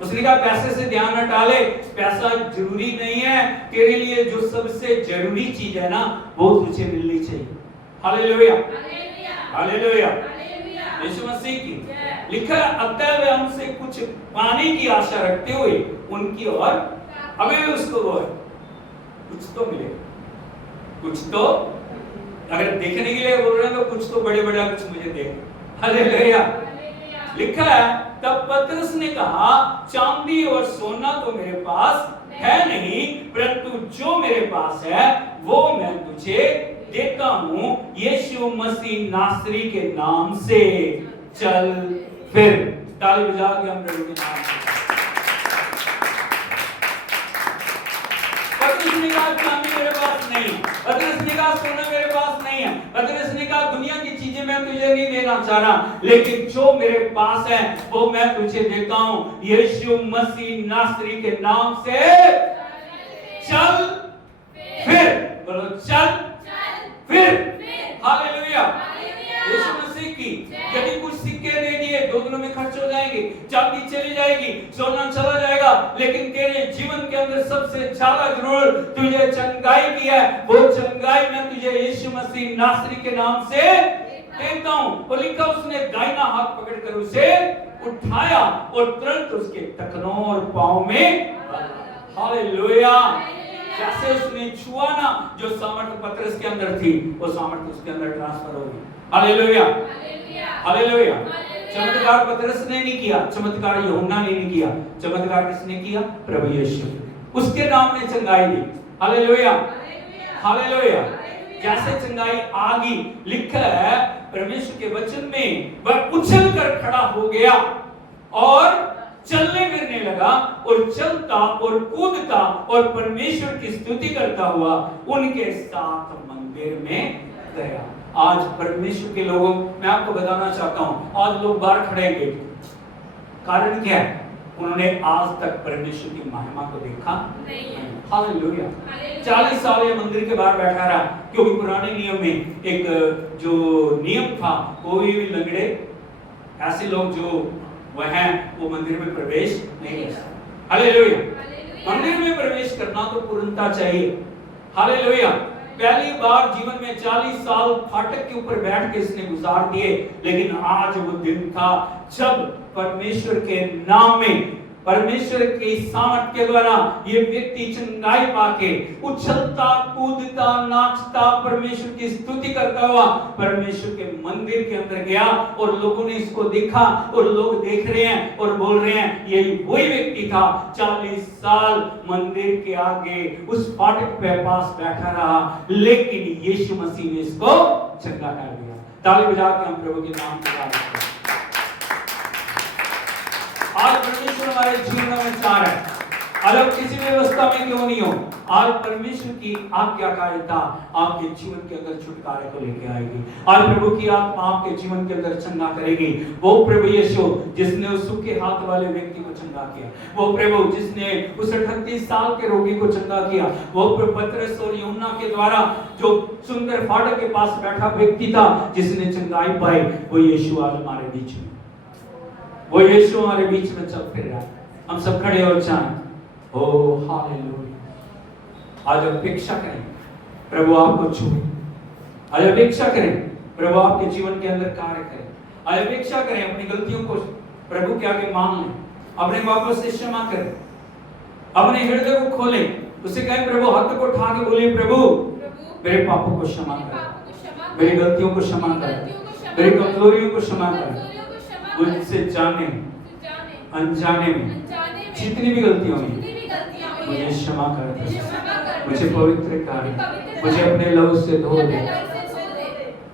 उसने कहा पैसे से ध्यान हटा ले, पैसा जरूरी नहीं है, तेरे लिए जो सबसे जरूरी चीज है ना वो तुझे मिलनी चाहिए। Hallelujah, hallelujah. यीशु मसीह की लिखा है अतः वे हमसे कुछ पाने की आशा रखते हुए उनकी ओर, हमें भी उसको वो है, कुछ तो मिले, कुछ तो, अगर देखने के लिए बोल रहे हैं तो कुछ तो बड़े बड़ा कुछ मुझे दे। हालेलुया। लिखा है तब पतरस ने कहा चांदी और सोना तो मेरे पास है नहीं, परंतु जो मेरे पास है वो मैं तुझे देता हूं, यीशु मसीह नासरी के नाम से चल फिर। ताली बजा के हम प्रभु के नाम से। पतरस ने कहा चांदी मेरे पास नहीं, पतरस ने कहा सोना मेरे पास नहीं है, पतरस ने कहा दुनिया की चीजें मैं तुझे नहीं देना चाह रहा, लेकिन जो मेरे पास है वो मैं तुझे देता हूं, यीशु मसीह नासरी के नाम से चल फिर। बोलो चल फिर। हालेलुया। यीशु मसीह की यदि कुछ सिक्के दे दिए 2 दिनों में खर्च हो जाएंगे, चांदी चली जाएगी, सोना चला जाएगा, लेकिन तेरे जीवन के अंदर सबसे ज्यादा जरूरत तुझे चंगाई की है, वो चंगाई मैं तुझे यीशु मसीह नासरी के नाम से देता हूं। और लिखा उसने दाहिना हाथ पकड़कर उसे उठाया और तुरंत उसके टखनों और पांव में, हालेलुया, जैसे उसने छुआ ना, जो सामर्थ पतरस के अंदर थी वो सामर्थ उसके अंदर ट्रांसफर हो गई। Hallelujah, hallelujah. चमत्कार पतरस ने नहीं किया, चमत्कार यूहन्ना ने नहीं किया, चमत्कार किसने किया? प्रभु यीशु। उसके नाम ने चंगाई दी। Hallelujah, hallelujah. जैसे चंगाई आ गई, लिखा है परमेश्वर के वचन में वह उछल कर खड़ा हो गया और चलने फिरने लगा और चलता और कूदता और परमेश्वर की स्तुति करता हुआ उनके साथ मंदिर में गया। आज परमेश्वर के लोगों, मैं आपको बताना चाहता हूं, आज लोग बाहर खड़े हैं गेट, कारण क्या है? उन्होंने आज तक परमेश्वर की महिमा को देखा नहीं। हालेलुया। 40 साल ये मंदिर के बाहर बैठा रहा, क्योंकि पुराने नियम में एक जो नियम था, कोई भी लंगड़े ऐसे लोग जो वह हैं वो मंदिर में प्रवेश नहीं कर सकते। हालेलुया। मंदिर में प्रवेश करना तो पूर्णता चाहिए। हालेलुया। पहली बार जीवन में 40 साल फाटक के ऊपर बैठ के इसने गुजार दिए, लेकिन आज वो दिन था जब परमेश्वर के नाम में, परमेश्वर की सामर्थ के द्वारा ये व्यक्ति चंगाई पाके उछलता कूदता नाचता परमेश्वर की स्तुति करता हुआ परमेश्वर के मंदिर के अंदर गया और लोगों ने इसको देखा और लोग देख रहे हैं और बोल रहे हैं ये वही व्यक्ति था 40 साल मंदिर के आगे उस फाटक पे पास बैठा रहा, लेकिन यीशु मसीह ने इसको चंगा कर दिया। ताली बजा के हम प्रभु के नाम को गाते हैं। आज परमेश्वर हमारे जीवन में चाह रहा है, अलग किसी व्यवस्था में क्यों नहीं हो, आज परमेश्वर की आज्ञाकारिता आपके जीवन के अंदर छुटकारे को लेके आएगी। आज प्रभु की आत्मा आपके जीवन के अंदर चंगा करेगी। वो प्रभु यीशु जिसने उस सूखे हाथ वाले व्यक्ति को चंगा किया, वो प्रभु जिसने उस 38 साल के रोगी को चंगा किया, वो प्रभु पतरस और यूहन्ना के द्वारा जो सुंदर फाटक के पास बैठा व्यक्ति था जिसने चंगाई पाई, वो यीशु आज हमारे बीच में, वो यीशु हमारे बीच में चल फिर रहा है। हम सब खड़े और जाएं। ओ हालेलुया। आज अपेक्षा करें प्रभु आपको छुए, आज अपेक्षा करें प्रभु आपके जीवन के अंदर कार्य करें, आज अपेक्षा करें अपनी गलतियों को प्रभु के आगे मान लें, अपने पापों से क्षमा करें, अपने हृदय को खोलें, उसे कहें प्रभु हाथ को उठा के बोले प्रभु मेरे पापों को क्षमा कर, मेरी गलतियों को क्षमा कर, मेरी कमजोरियों को क्षमा कर, मुझसे जाने अनजाने में जितनी भी गलतियां हुई मुझे क्षमा कर दे, मुझे पवित्र कर, मुझे अपने लहू से धो दे,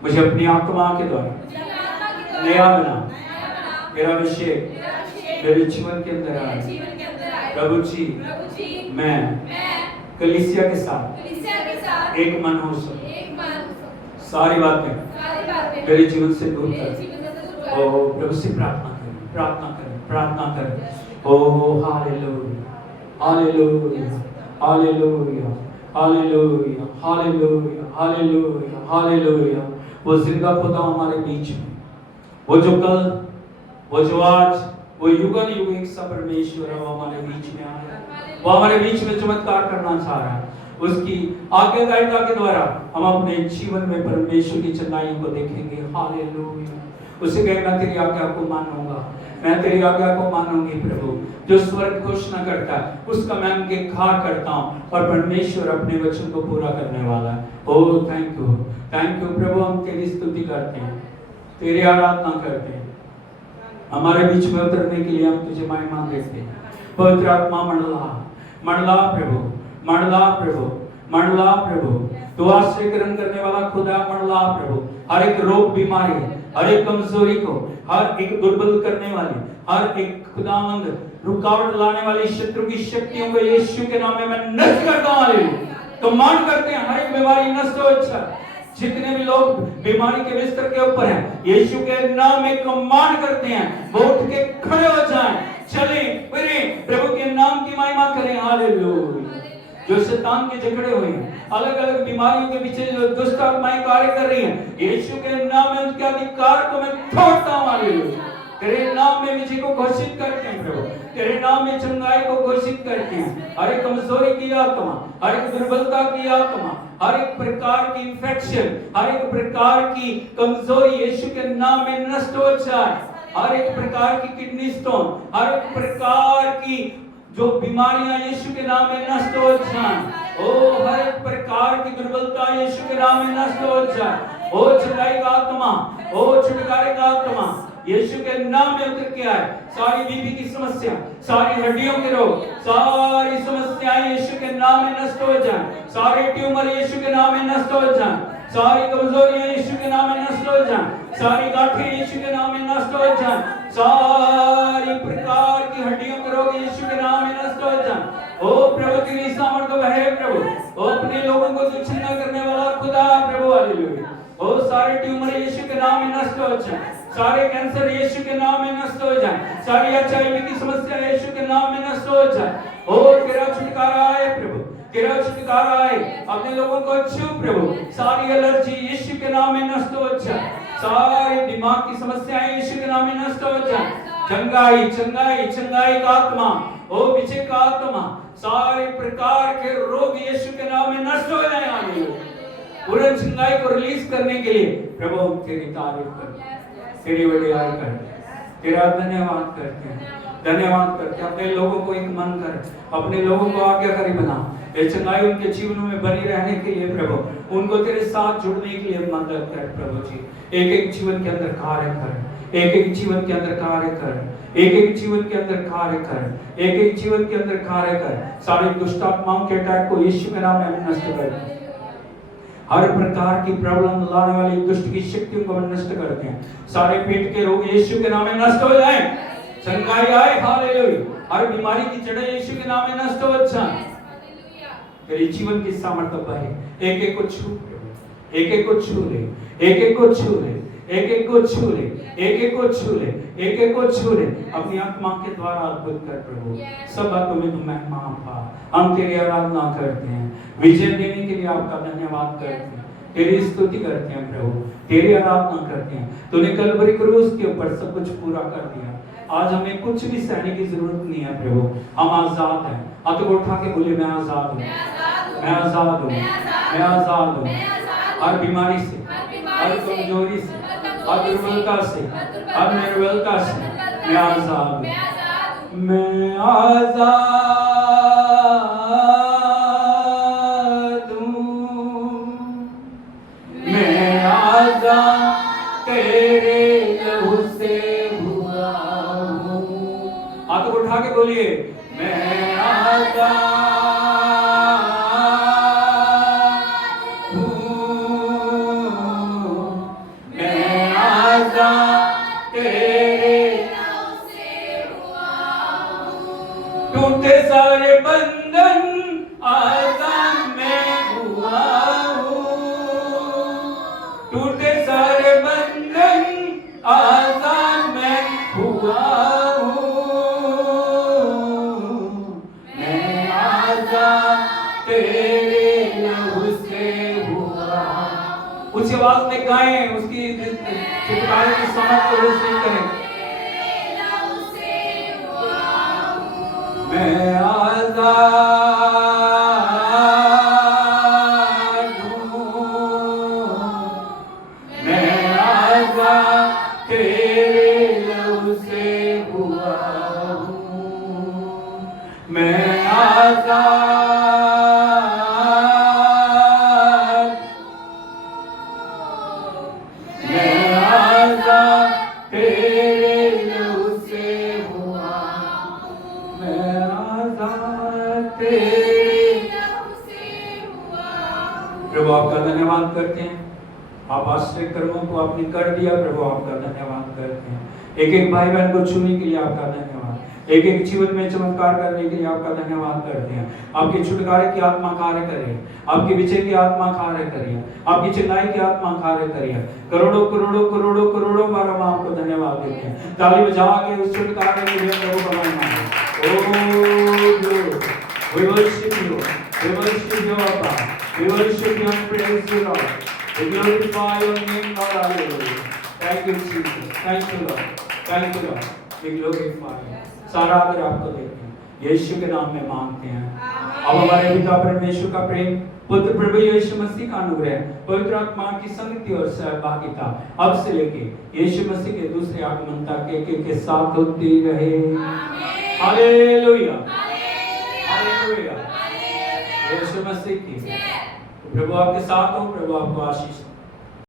मुझे अपनी आत्मा के द्वारा नया बना, मेरा अभिषेक मेरे जीवन के अंदर आए। प्रभु जी मैं कलीसिया के साथ एक मन हो सकूं, सारी बातें मेरे जीवन से दूर कर। ओ प्रभु से प्रार्थना करें, प्रार्थना करें, प्रार्थना करें। Oh hallelujah, hallelujah, hallelujah, hallelujah, hallelujah, hallelujah, hallelujah. वो जिंदा खुदा हमारे बीच में, वो जो कल, वो जो आज, वो युगन युग एक सा परमेश्वर है, वो हमारे बीच में आया, वो हमारे बीच में चमत्कार करना चाह रहा है। उसकी आज्ञाकारिता के द्वारा हम अपने जीवन में परमेश्वर की चंगाइयों को देखेंगे। हालेलुया। उसे कहे मैं तेरी आज्ञा को मानूंगा, मैं तेरी आज्ञा को मानूंगी प्रभु। जो स्वर्ग घोषणा करता है उसका मैं अंगीकार करता हूँ और परमेश्वर अपने वचन को पूरा करने वाला है। ओ थैंक यू, थैंक यू प्रभु। हम तेरी स्तुति करते हैं, तेरी आराधना करते हैं। हमारे बीच में उतरने के लिए हम तुझे महिमा देते हैं। पवित्र आत्मा मंडला, मंडला प्रभु, मंडला प्रभु, मंडला प्रभु। तू आश्रय ग्रहण करने वाला खुदा मंडला प्रभु। हर एक रोग बीमारी, हर एक कमजोरी को, हर एक दुर्बल करने वाली, हर एक खुदावंद रुकावट लाने वाली शत्रु की शक्तियों को यीशु के नाम में मैं नष्ट करता हूं। हालेलुया। कमांड करते हैं हर एक बीमारी नष्ट हो जाए। जितने भी लोग बीमारी के बिस्तर के ऊपर हैं, यीशु के नाम में कमांड करते हैं वो उठ के खड़े हो जाएं, चले फिरे, प्रभु के नाम की महिमा करें। हालेलुया। जो शैतान के जकड़े हुए हैं, अलग अलग बीमारियों के पीछे जो दुष्ट आत्माएं कार्य कर रही हैं, यीशु के नाम में उनके अधिकार को मैं तोड़ता हूं। हालेलुया। तेरे नाम में विजय को घोषित करते हैं प्रभु, तेरे नाम में चंगाई को घोषित करते हैं। हर एक कमजोरी की आत्मा, हर एक दुर्बलता की आत्मा, हर एक प्रकार की इंफेक्शन, हर एक प्रकार की कमजोरी यीशु के नाम में नष्ट हो जाए। हर एक प्रकार की किडनी स्टोन, हर एक प्रकार की जो बीमारियां यीशु के नाम में नष्ट हो जाए। ओ हर एक प्रकार की दुर्बलता यीशु के नाम में नष्ट हो जाए। ओ चंगाई का आत्मा, ओ छुटकारे का आत्मा यीशु के नाम में उतर के आए। सारी बीपी की समस्या, सारी हड्डियों के रोग, सारी समस्याएं यीशु के नाम में नष्ट हो जाएं। सारे ट्यूमर यीशु के नाम में नष्ट हो जाएं। सारी कमजोरियां यीशु के नाम में नष्ट हो जाएं। सारी गांठें यीशु के नाम में नष्ट हो जाएं। सारी प्रकार की हड्डियों के रोग यीशु के नाम में नष्ट हो जाएं। ओ प्रभु तेरी सामर्थ है प्रभु। ओ अपने लोगों को छीना करने वाला खुदा प्रभु। हालेलुया। ओ सारे ट्यूमर यीशु के नाम में नष्ट हो जाएं। सारे कैंसर यीशु के नाम में नष्ट हो जाए। सारी एचआईवी की समस्या यीशु के नाम में नष्ट हो जाए। और तेरा छुटकारा आए प्रभु, तेरा छुटकारा आए। अपने लोगों को छू प्रभु। सारी एलर्जी यीशु के नाम में नष्ट हो जाए। सारे दिमाग की समस्याएं यीशु के नाम में नष्ट हो जाए। चंगाई चंगाई चंगाई का आत्मा, ओ विजय का आत्मा, सारे प्रकार के रोग यीशु के नाम में नष्ट हो जाए। हालेलुया। पूर्ण चंगाई को रिलीज करने के लिए प्रभु हम तेरी तारीफ करते हैं, तेरी वडियाई करते हैं, तेरा धन्यवाद करते हैं, धन्यवाद करते हैं। अपने लोगों को एक मन कर, अपने लोगों को आज्ञाकारी बना। ये चंगाई उनके जीवनों में बनी रहने के लिए प्रभु, उनको तेरे साथ जुड़ने के लिए मदद कर प्रभु जी। एक एक जीवन के अंदर कार्य कर, एक एक जीवन के अंदर कार्य कर, एक एक जीवन के अंदर कार्य कर, एक एक जीवन के अंदर कार्य कर। सारे दुष्ट आत्माओं के अटैक को यीशु के नाम में नष्ट कर। हर प्रकार की प्रॉब्लम लाने वाली दुष्ट की शक्तियों को नष्ट करते हैं। सारे पेट के रोग यीशु के नाम में नष्ट हो जाएं। चंगाई आए। हालेलुया। हर बीमारी की जड़ें यीशु के नाम में नष्ट हो जाएं। तेरे जीवन की सामर्थ्य बढ़े। एक एक को छू प्रभु, एक एक को छू ले, एक एक को छू ले, एक एक को छू ले, एक एक को छू ले, एक एक को छू ले। अपनी आत्मा के द्वारा अद्भुत कर प्रभु। सब बातों में तुम महिमा पा। हम तेरी आराधना करते हैं, विजय देने के लिए आपका धन्यवाद करते हैं, तेरी स्तुति करते हैं प्रभु, तेरी आराधना करते हैं। तूने कलवरी क्रूस के ऊपर सब कुछ पूरा कर दिया। आज हमें कुछ भी सहने की जरूरत नहीं है प्रभु, हम आजाद हैं। हाथ को उठा के बोले मैं आजाद हूँ, मैं आजाद हूँ, मैं आजाद हूँ। हर बीमारी से, हर कमजोरी से, हर दुर्बलता से, हर निर्बलता से मैं आजाद हूँ, मैं आजाद हूँ, मैं आजाद तेरे लहू से हुआ हूँ। हाथ को उठा के बोलिए मैं आजाद टूटे सारे बंधन आजाद मैं हुआ हूँ, टूटे सारे बंधन आजाद मैं हुआ हूँ, मैं आजाद तेरे लहू से हुआ। उस आवाज में गाएं, उसकी छुटकारे की समझ को रिसीव करें। मैं आजाद हूँ, मैं आजाद तेरे लहू से हुआ हूँ, मैं आजाद, मैं आजाद तेरे लहू से हुआ, मैं प्रभु आपका धन्यवाद करते हैं। आप आश्रय कर्मों को आपने कर दिया प्रभु, आपका धन्यवाद करते हैं। एक एक भाई बहन को छूने के लिए आपका धन्यवाद, एक एक जीवन में चमत्कार करने के लिए आपका धन्यवाद करते हैं। आपके छुटकारे की आत्मा कार्य करिए, आपकी विजय की आत्मा कार्य करिए, आपकी चंगाई की आत्मा कार्य करिए। करोड़ों करोड़ों करोड़ों करोड़ों बार हम आपको धन्यवाद देते हैं। ताली बजा के उस छुटकारे के लिए प्रभु का महिमा हो। We worship you, we worship you, Abba. We worship you and praise you, Lord. We glorify your name, Lord. Hallelujah. Thank you, Jesus. Thank you, Lord. Thank you, Lord. We glorify you. सारा आदर आपको देते हैं, यीशु के नाम में मांगते हैं। अब हमारे पिता परमेश्वर का प्रेम, पुत्र प्रभु यीशु मसीह का अनुग्रह, पवित्र आत्मा की संगति और सहभागिता अब से लेके यीशु मसीह के दूसरे आगमन तक एक के साथ होती रहे। Hallelujah, hallelujah. यीशु मसीह की प्रभु आपके साथ हो, प्रभु आपको आशीष